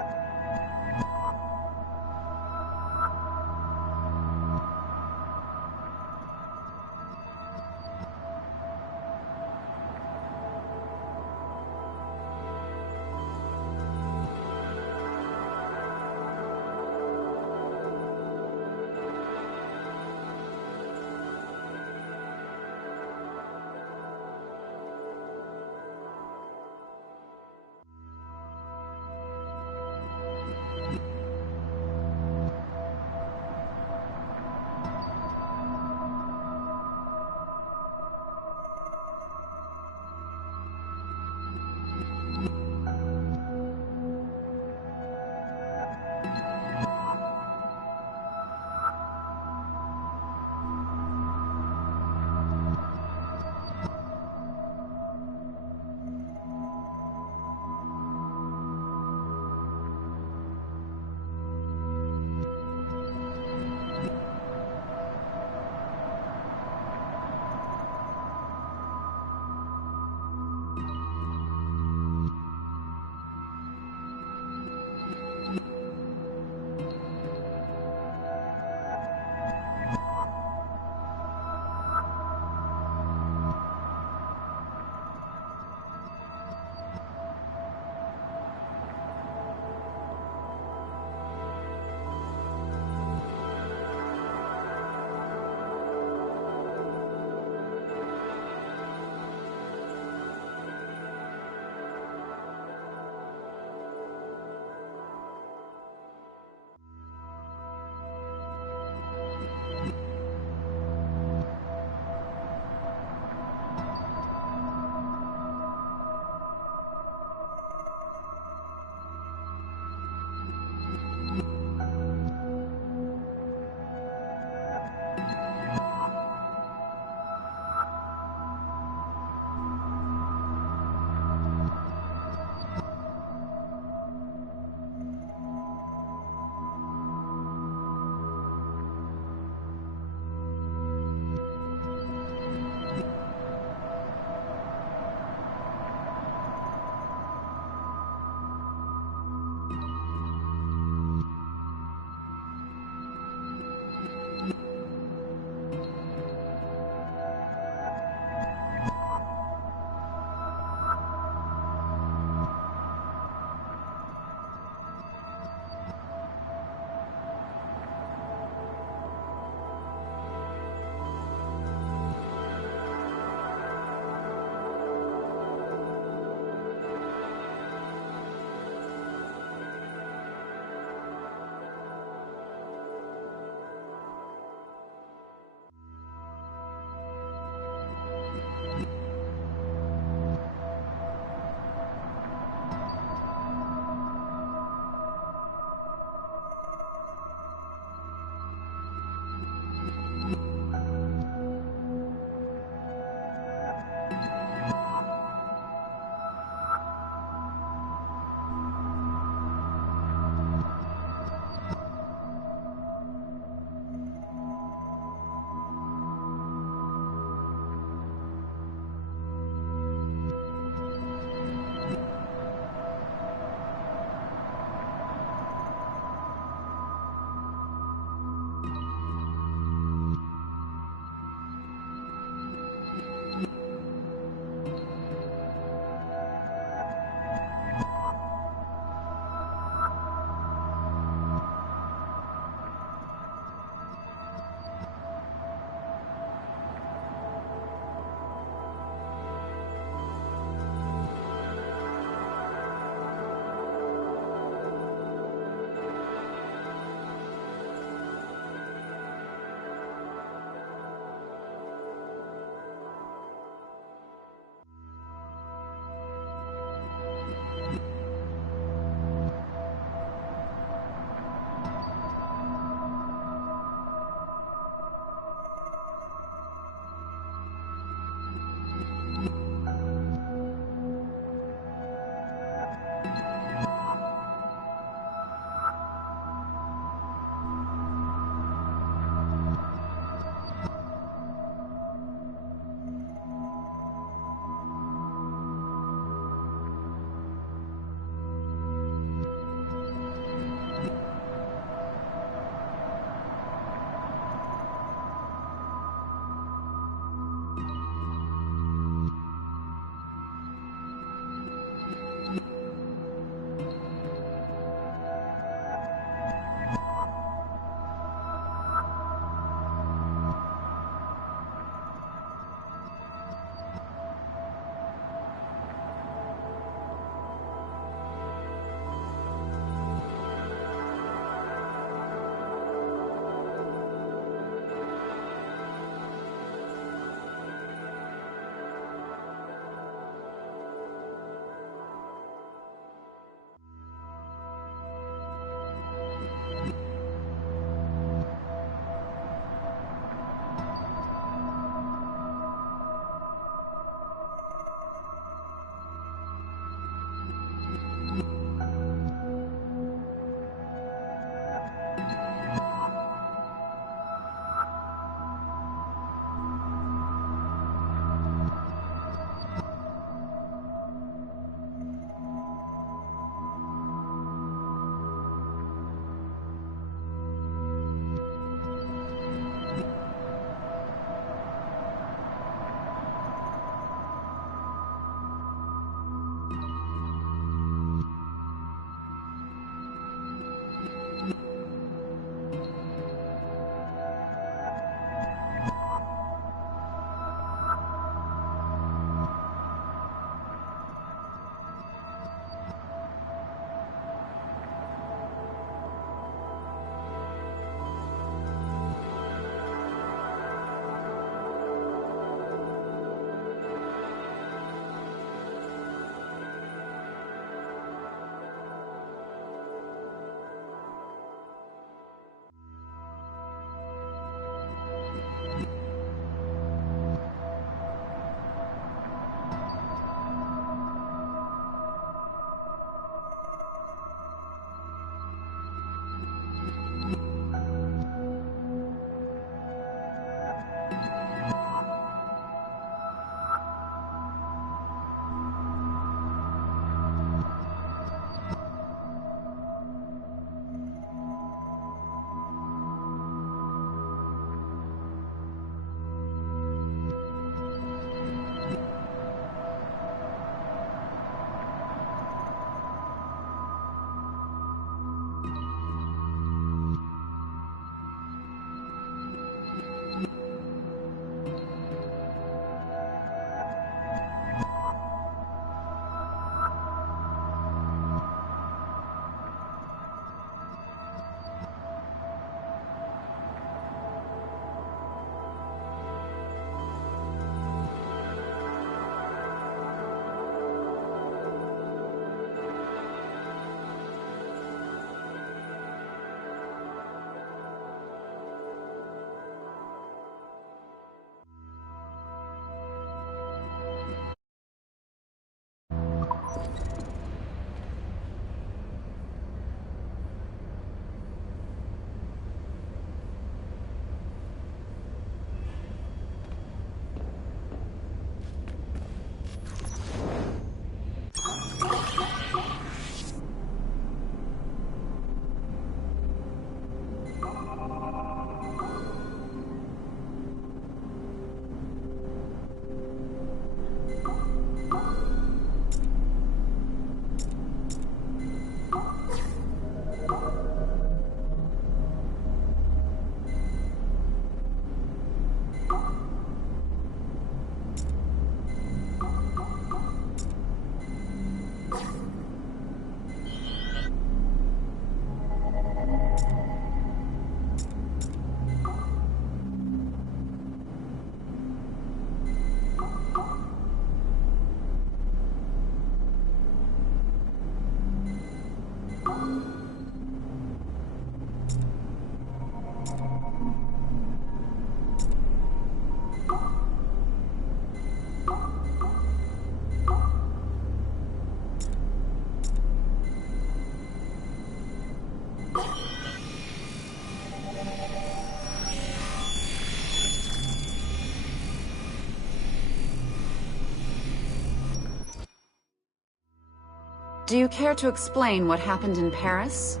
Do you care to explain what happened in Paris?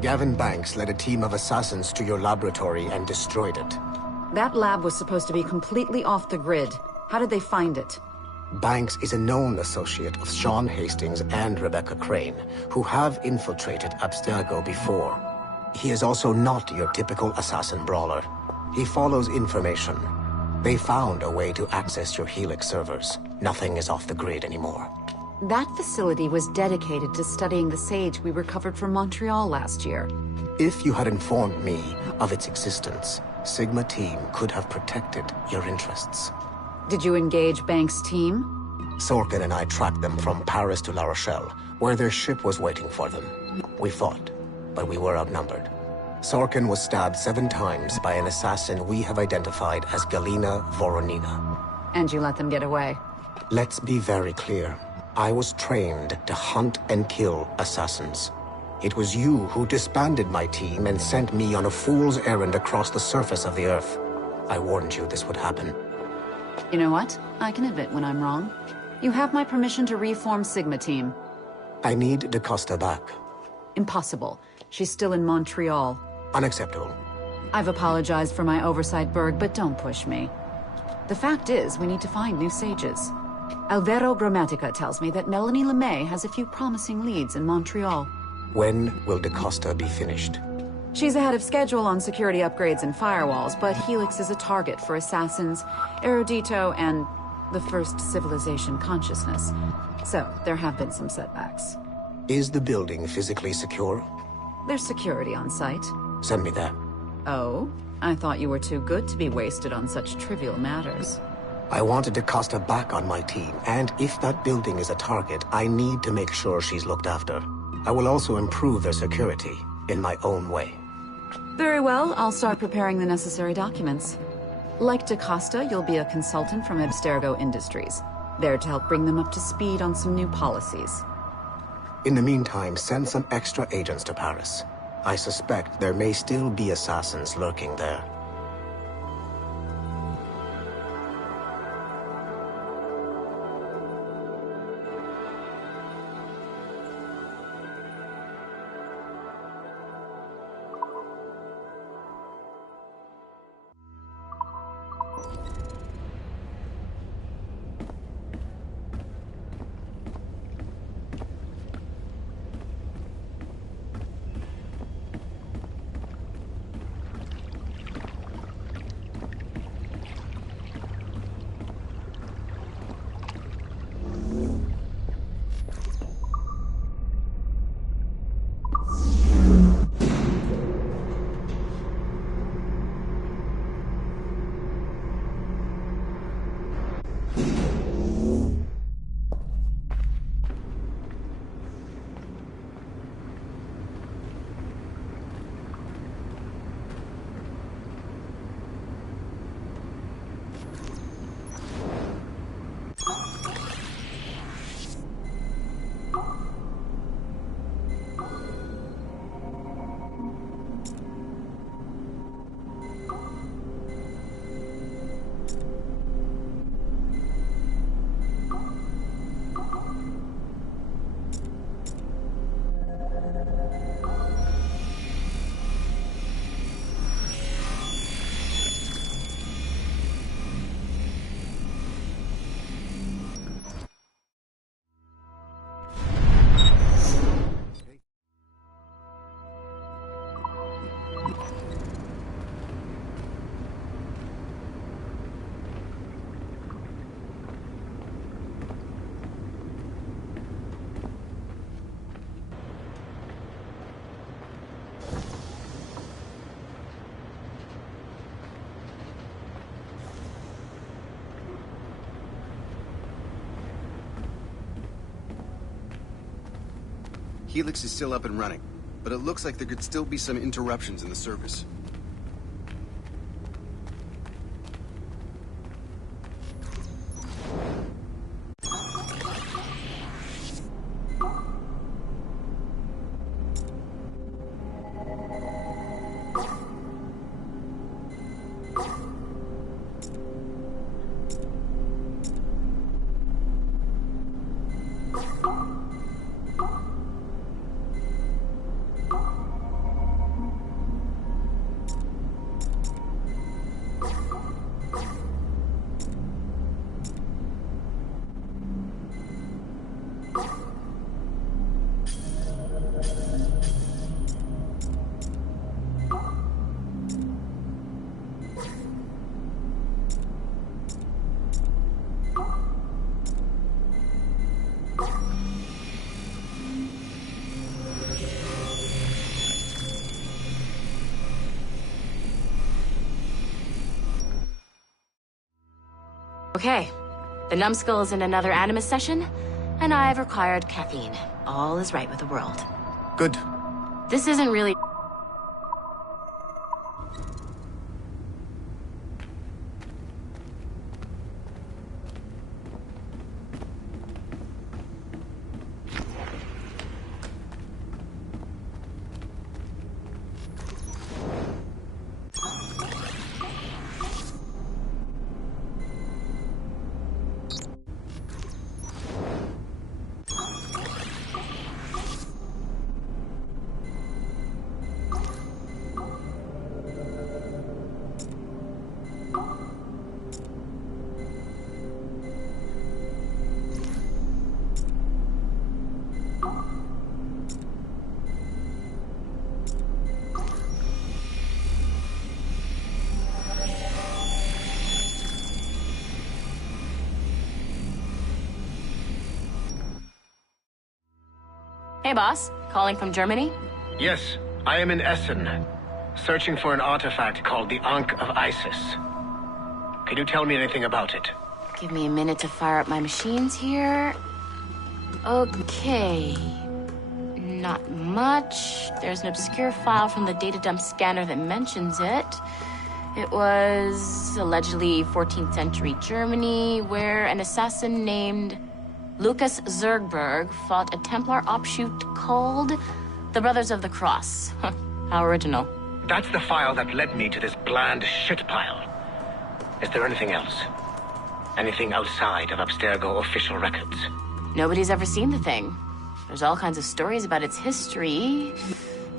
Gavin Banks led a team of assassins to your laboratory and destroyed it. That lab was supposed to be completely off the grid. How did they find it? Banks is a known associate of Sean Hastings and Rebecca Crane, who have infiltrated Abstergo before. He is also not your typical assassin brawler. He follows information. They found a way to access your Helix servers. Nothing is off the grid anymore. That facility was dedicated to studying the sage we recovered from Montreal last year. If you had informed me of its existence, Sigma Team could have protected your interests. Did you engage Banks' team? Sorkin and I tracked them from Paris to La Rochelle, where their ship was waiting for them. We fought, but we were outnumbered. Sorkin was stabbed 7 times by an assassin we have identified as Galina Voronina. And you let them get away? Let's be very clear. I was trained to hunt and kill assassins. It was you who disbanded my team and sent me on a fool's errand across the surface of the Earth. I warned you this would happen. You know what? I can admit when I'm wrong. You have my permission to reform Sigma Team. I need DaCosta back. Impossible. She's still in Montreal. Unacceptable. I've apologized for my oversight, Berg, but don't push me. The fact is, we need to find new sages. Alvaro Grammatica tells me that Melanie LeMay has a few promising leads in Montreal. When will DaCosta be finished? She's ahead of schedule on security upgrades and firewalls, but Helix is a target for assassins, Erudito, and the First Civilization consciousness. So, there have been some setbacks. Is the building physically secure? There's security on site. Send me that. Oh? I thought you were too good to be wasted on such trivial matters. I wanted DaCosta back on my team, and if that building is a target, I need to make sure she's looked after. I will also improve their security, in my own way. Very well, I'll start preparing the necessary documents. Like DaCosta, you'll be a consultant from Abstergo Industries, there to help bring them up to speed on some new policies. In the meantime, send some extra agents to Paris. I suspect there may still be assassins lurking there. Helix is still up and running, but it looks like there could still be some interruptions in the service. Okay, the numbskull is in another Animus session, and I've required caffeine. All is right with the world. Good. This isn't really... Hey, boss. Calling from Germany? Yes, I am in Essen, searching for an artifact called the Ankh of Isis. Can you tell me anything about it? Give me a minute to fire up my machines here. Okay. Not much. There's an obscure file from the data dump scanner that mentions it. It was allegedly 14th century Germany, where an assassin named Lucas Zergberg fought a Templar offshoot called the Brothers of the Cross. How original. That's the file that led me to this bland shit pile. Is there anything else? Anything outside of Abstergo official records? Nobody's ever seen the thing. There's all kinds of stories about its history.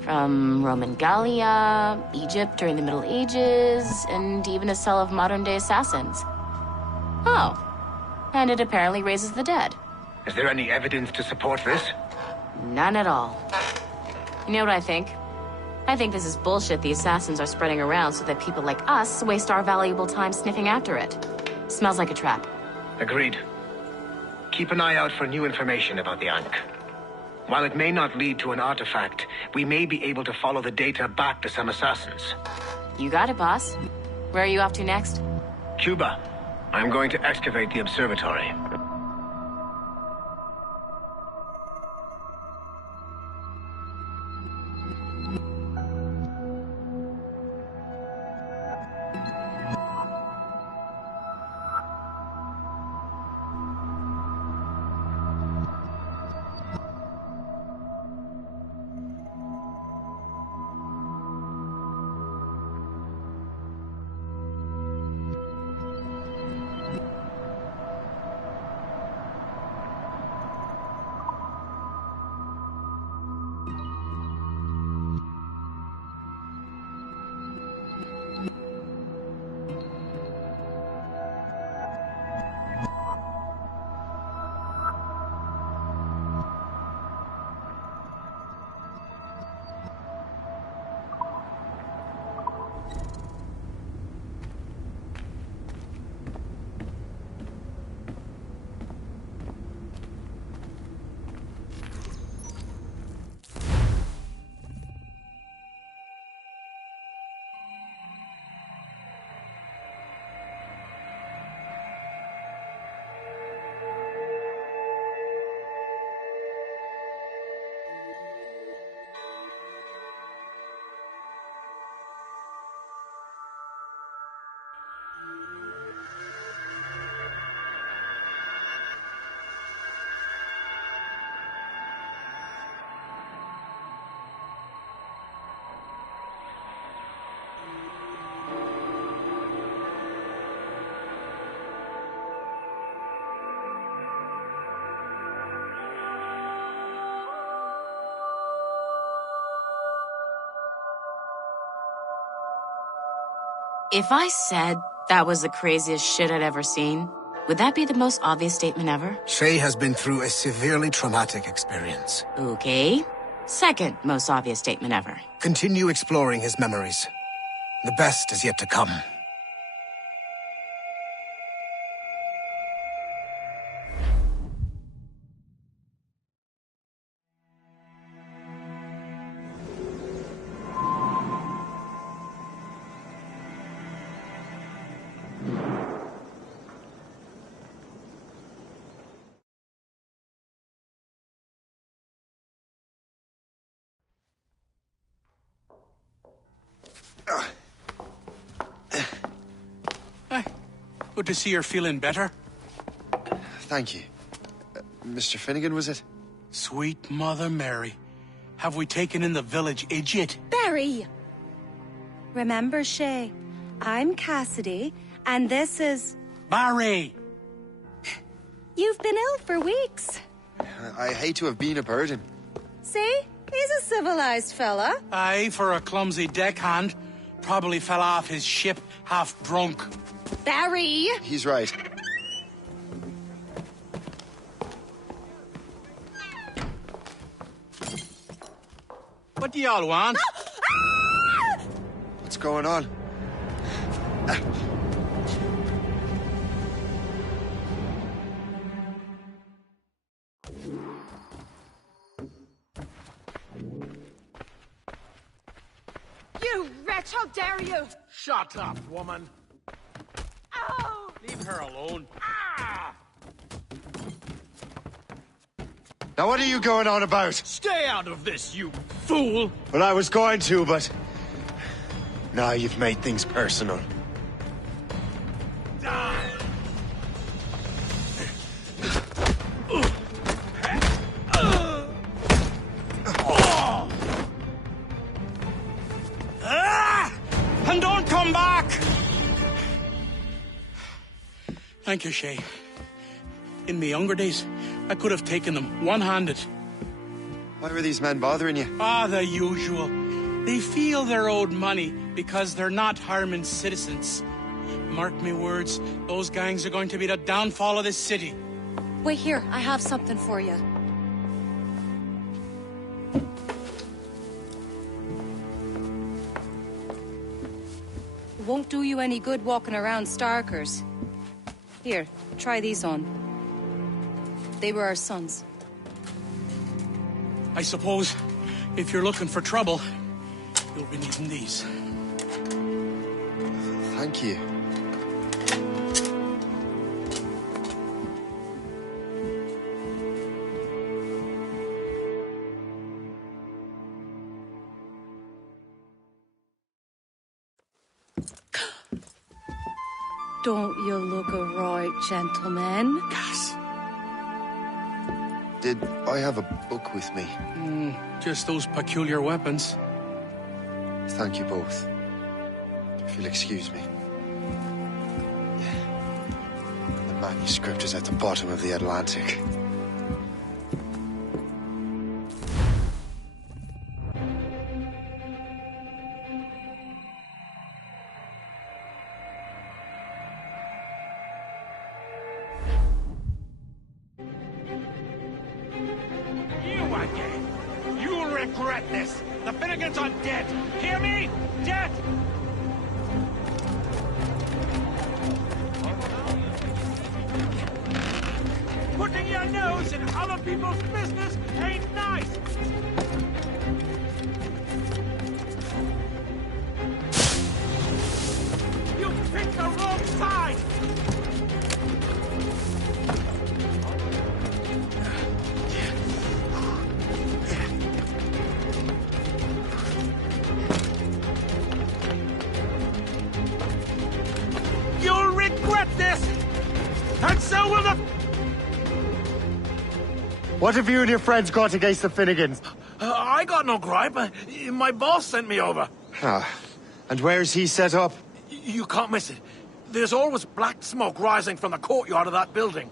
From Roman Gallia, Egypt during the Middle Ages, and even a cell of modern-day assassins. Oh. And it apparently raises the dead. Is there any evidence to support this? None at all. You know what I think? I think this is bullshit the assassins are spreading around so that people like us waste our valuable time sniffing after it. Smells like a trap. Agreed. Keep an eye out for new information about the Ankh. While it may not lead to an artifact, we may be able to follow the data back to some assassins. You got it, boss. Where are you off to next? Cuba. I'm going to excavate the observatory. If I said that was the craziest shit I'd ever seen, would that be the most obvious statement ever? Shay has been through a severely traumatic experience. Okay. Second most obvious statement ever. Continue exploring his memories. The best is yet to come. Good to see you're feeling better. Thank you. Mr. Finnegan, was it? Sweet Mother Mary. Have we taken in the village idiot? Barry! Remember, Shay, I'm Cassidy, and this is... Barry! You've been ill for weeks. I hate to have been a burden. See? He's a civilized fella. Aye, for a clumsy deckhand. Probably fell off his ship, half drunk. Barry! He's right. What do y'all want? What's going on? You wretch, how dare you! Shut up, woman. Ow! Leave her alone. Now what are you going on about? Stay out of this, you fool! Well, I was going to, but... Now you've made things personal. Die! And don't come back! Thank you, Shay. In my younger days, I could have taken them one-handed. Why were these men bothering you? Ah, the usual. They feel they're owed money because they're not harming citizens. Mark me words, those gangs are going to be the downfall of this city. Wait here, I have something for you. It won't do you any good walking around Starkers. Here, try these on. They were our sons. I suppose, if you're looking for trouble, you'll be needing these. Thank you. Don't you look a right gentleman? Cass. Did I have a book with me? Just those peculiar weapons. Thank you both. If you'll excuse me. The manuscript is at the bottom of the Atlantic. You'll regret this! The Finnegans are dead! Hear me? Dead! Putting your nose in other people's business ain't nice! You picked the wrong side! You'll regret this! And so will the... What have you and your friends got against the Finnegans? I got no gripe. My boss sent me over. Ah, and where's he set up? You can't miss it. There's always black smoke rising from the courtyard of that building.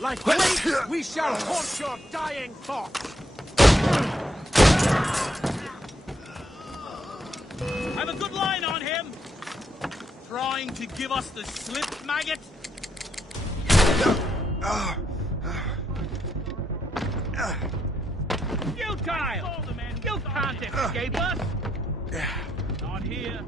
Like fleas, we shall haunt your dying thoughts! Have a good line on him! Trying to give us the slip, maggot? Futile! You can't escape us! Not here.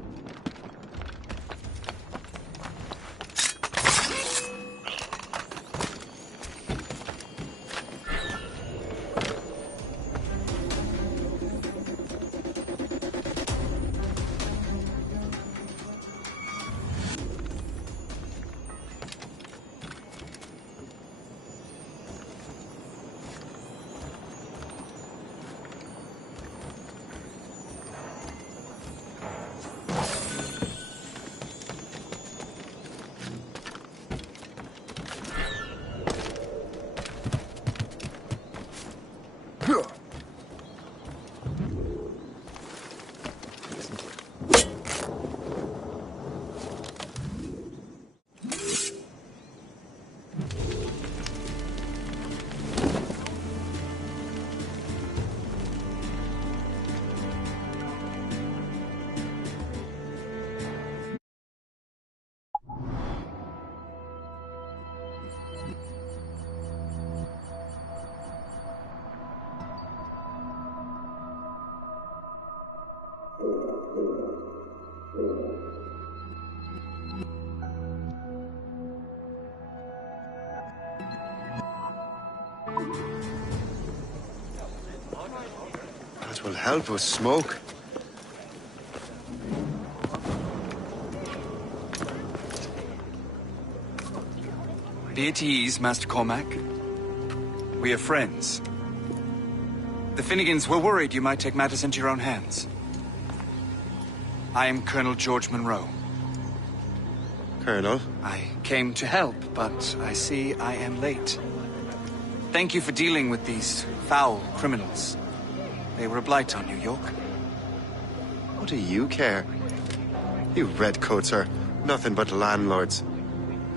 That will help with smoke. Be at ease, Master Cormac. We are friends. The Finnegans were worried you might take matters into your own hands. I am Colonel George Monroe. Colonel? I came to help, but I see I am late. Thank you for dealing with these foul criminals. They were a blight on New York. What do you care? You redcoats are nothing but landlords.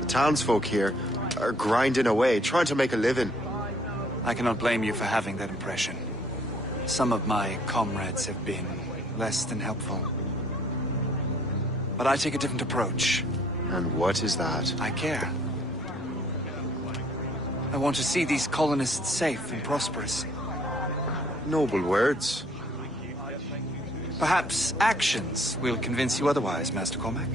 The townsfolk here are grinding away, trying to make a living. I cannot blame you for having that impression. Some of my comrades have been less than helpful. But I take a different approach. And what is that? I care. I want to see these colonists safe and prosperous. Noble words. Perhaps actions will convince you otherwise, Master Cormac.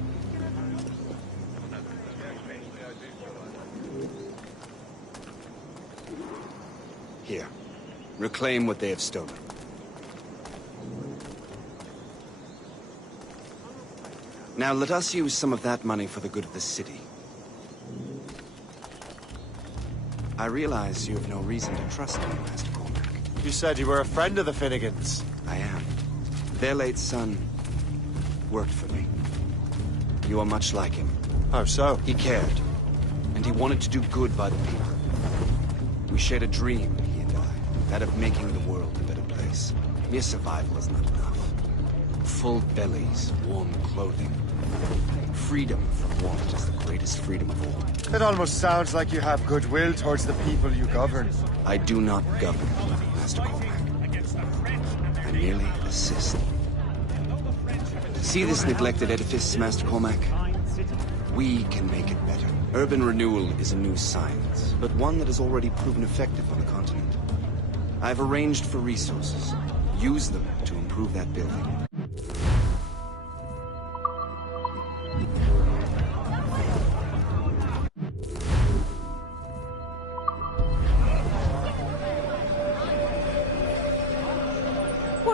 Here. Reclaim what they have stolen. Now let us use some of that money for the good of the city. I realize you have no reason to trust me, Master Cormac. You said you were a friend of the Finnegans. I am. Their late son worked for me. You are much like him. How so? He cared, and he wanted to do good by the people. We shared a dream, he and I, that of making the world a better place. Mere survival is not enough. Full bellies, warm clothing. Freedom from want is the greatest freedom of all. It almost sounds like you have goodwill towards the people you govern. I do not govern, Master Cormac. I merely assist. See this neglected edifice, Master Cormac? We can make it better. Urban renewal is a new science, but one that has already proven effective on the continent. I've arranged for resources. Use them to improve that building.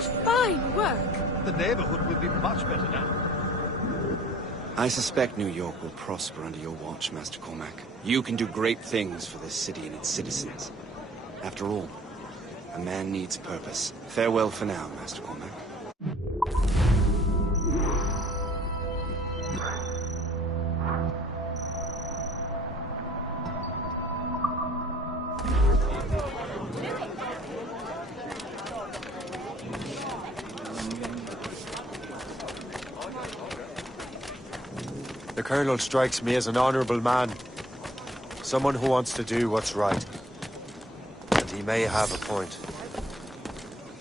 What fine work! The neighborhood will be much better now. I suspect New York will prosper under your watch, Master Cormac. You can do great things for this city and its citizens. After all, a man needs purpose. Farewell for now, Master Cormac. The Colonel strikes me as an honorable man. Someone who wants to do what's right. And he may have a point.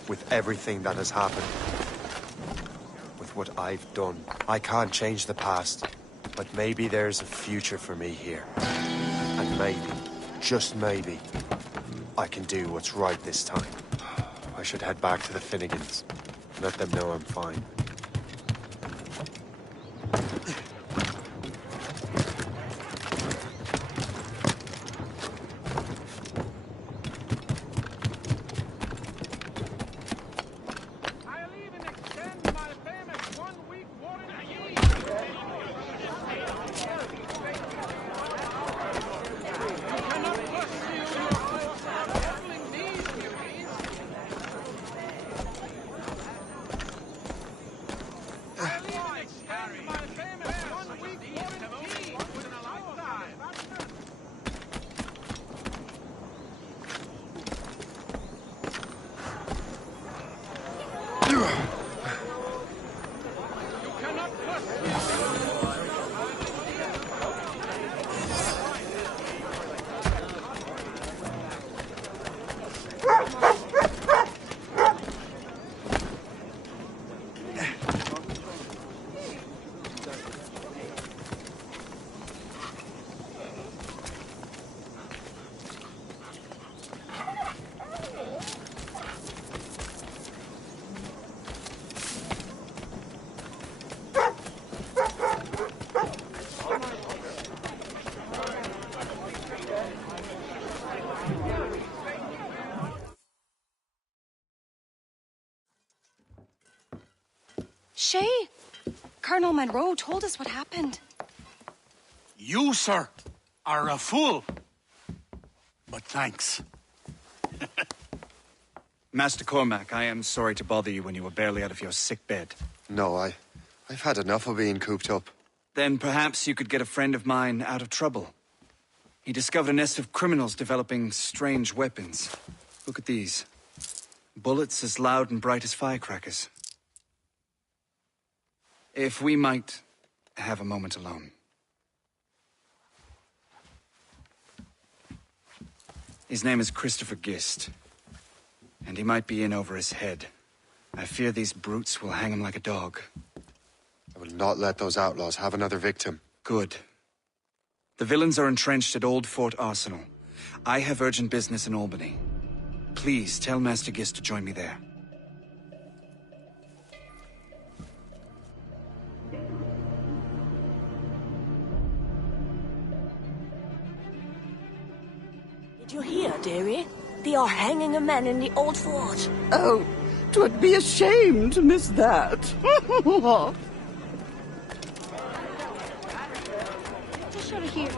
With everything that has happened. With what I've done. I can't change the past. But maybe there's a future for me here. And maybe, just maybe, I can do what's right this time. I should head back to the Finnegans. Let them know I'm fine. Shay, Colonel Monroe told us what happened. You, sir, are a fool. But thanks. Master Cormac, I am sorry to bother you when you were barely out of your sick bed. No, I've had enough of being cooped up. Then perhaps you could get a friend of mine out of trouble. He discovered a nest of criminals developing strange weapons. Look at these. Bullets as loud and bright as firecrackers. If we might have a moment alone. His name is Christopher Gist. And he might be in over his head. I fear these brutes will hang him like a dog. I will not let those outlaws have another victim. Good. The villains are entrenched at Old Fort Arsenal. I have urgent business in Albany. Please tell Master Gist to join me there. Did you hear, dearie? They are hanging a man in the old fort. Oh, 'twould be a shame to miss that. Just out of here.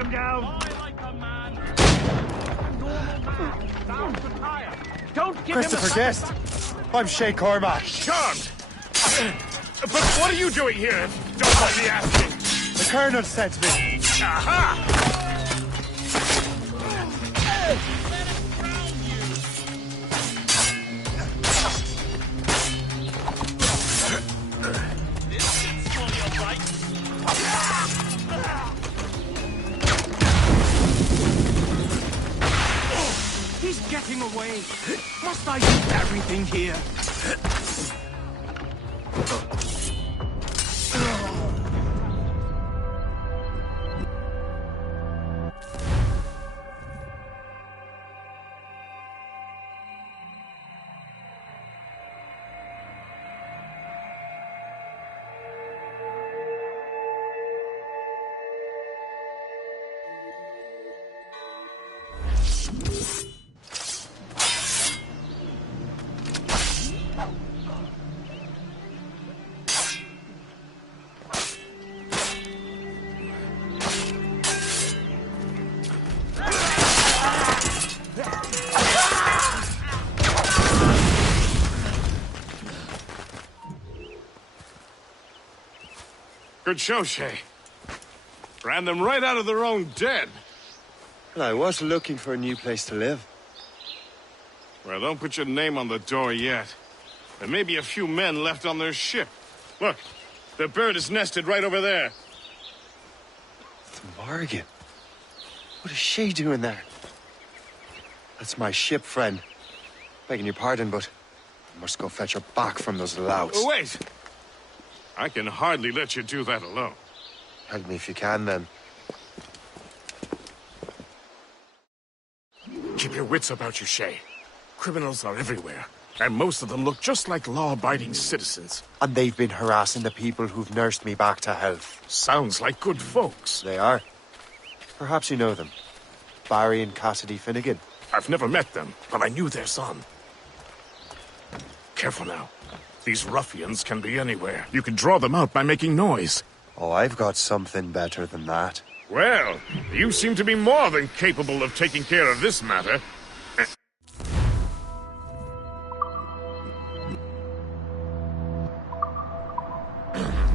him down. Don't give Christopher Guest! I'm Shay Cormac. Charmed! But what are you doing here? Don't mind me asking. The Colonel sent me. Aha! He's getting away. Must I do everything here? Good show, Shay. Ran them right out of their own den. Well, I was looking for a new place to live. Well, don't put your name on the door yet. There may be a few men left on their ship. Look, the bird is nested right over there. It's Morgan. What is she doing there? That's my ship, friend. Begging your pardon, but I must go fetch her back from those louts. Oh, wait! I can hardly let you do that alone. Help me if you can, then. Keep your wits about you, Shay. Criminals are everywhere, and most of them look just like law-abiding citizens. And they've been harassing the people who've nursed me back to health. Sounds like good folks. They are. Perhaps you know them. Barry and Cassidy Finnegan. I've never met them, but I knew their son. Careful now. These ruffians can be anywhere. You can draw them out by making noise. Oh, I've got something better than that. Well, you seem to be more than capable of taking care of this matter.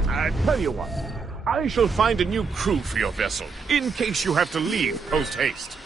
I tell you what, I shall find a new crew for your vessel, in case you have to leave post-haste.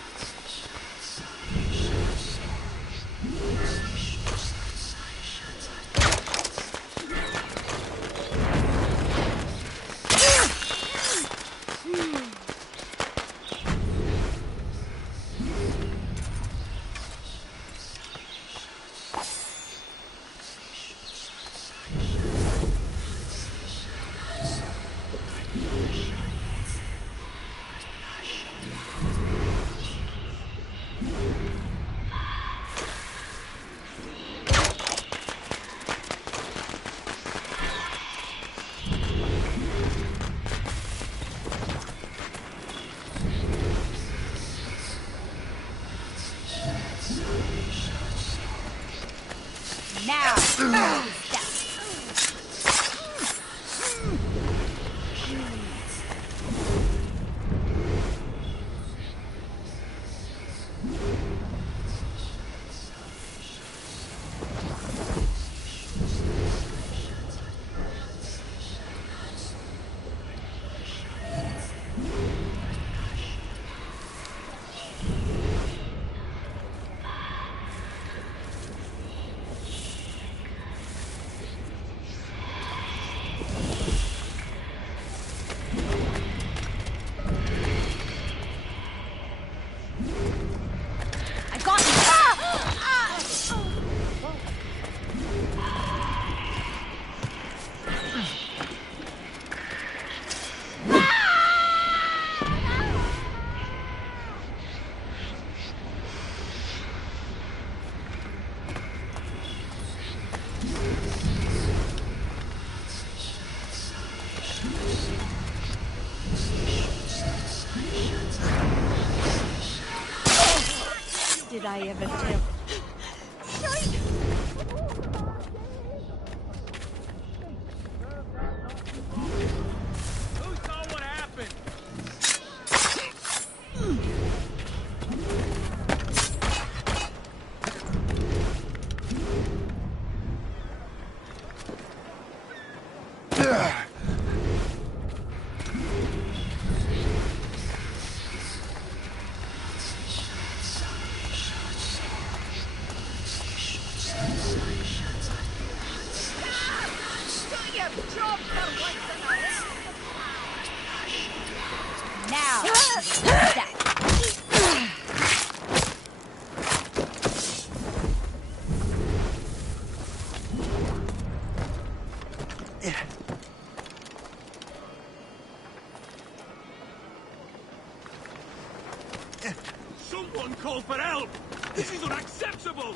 Did I ever tell? Now, Someone call for help! This is unacceptable!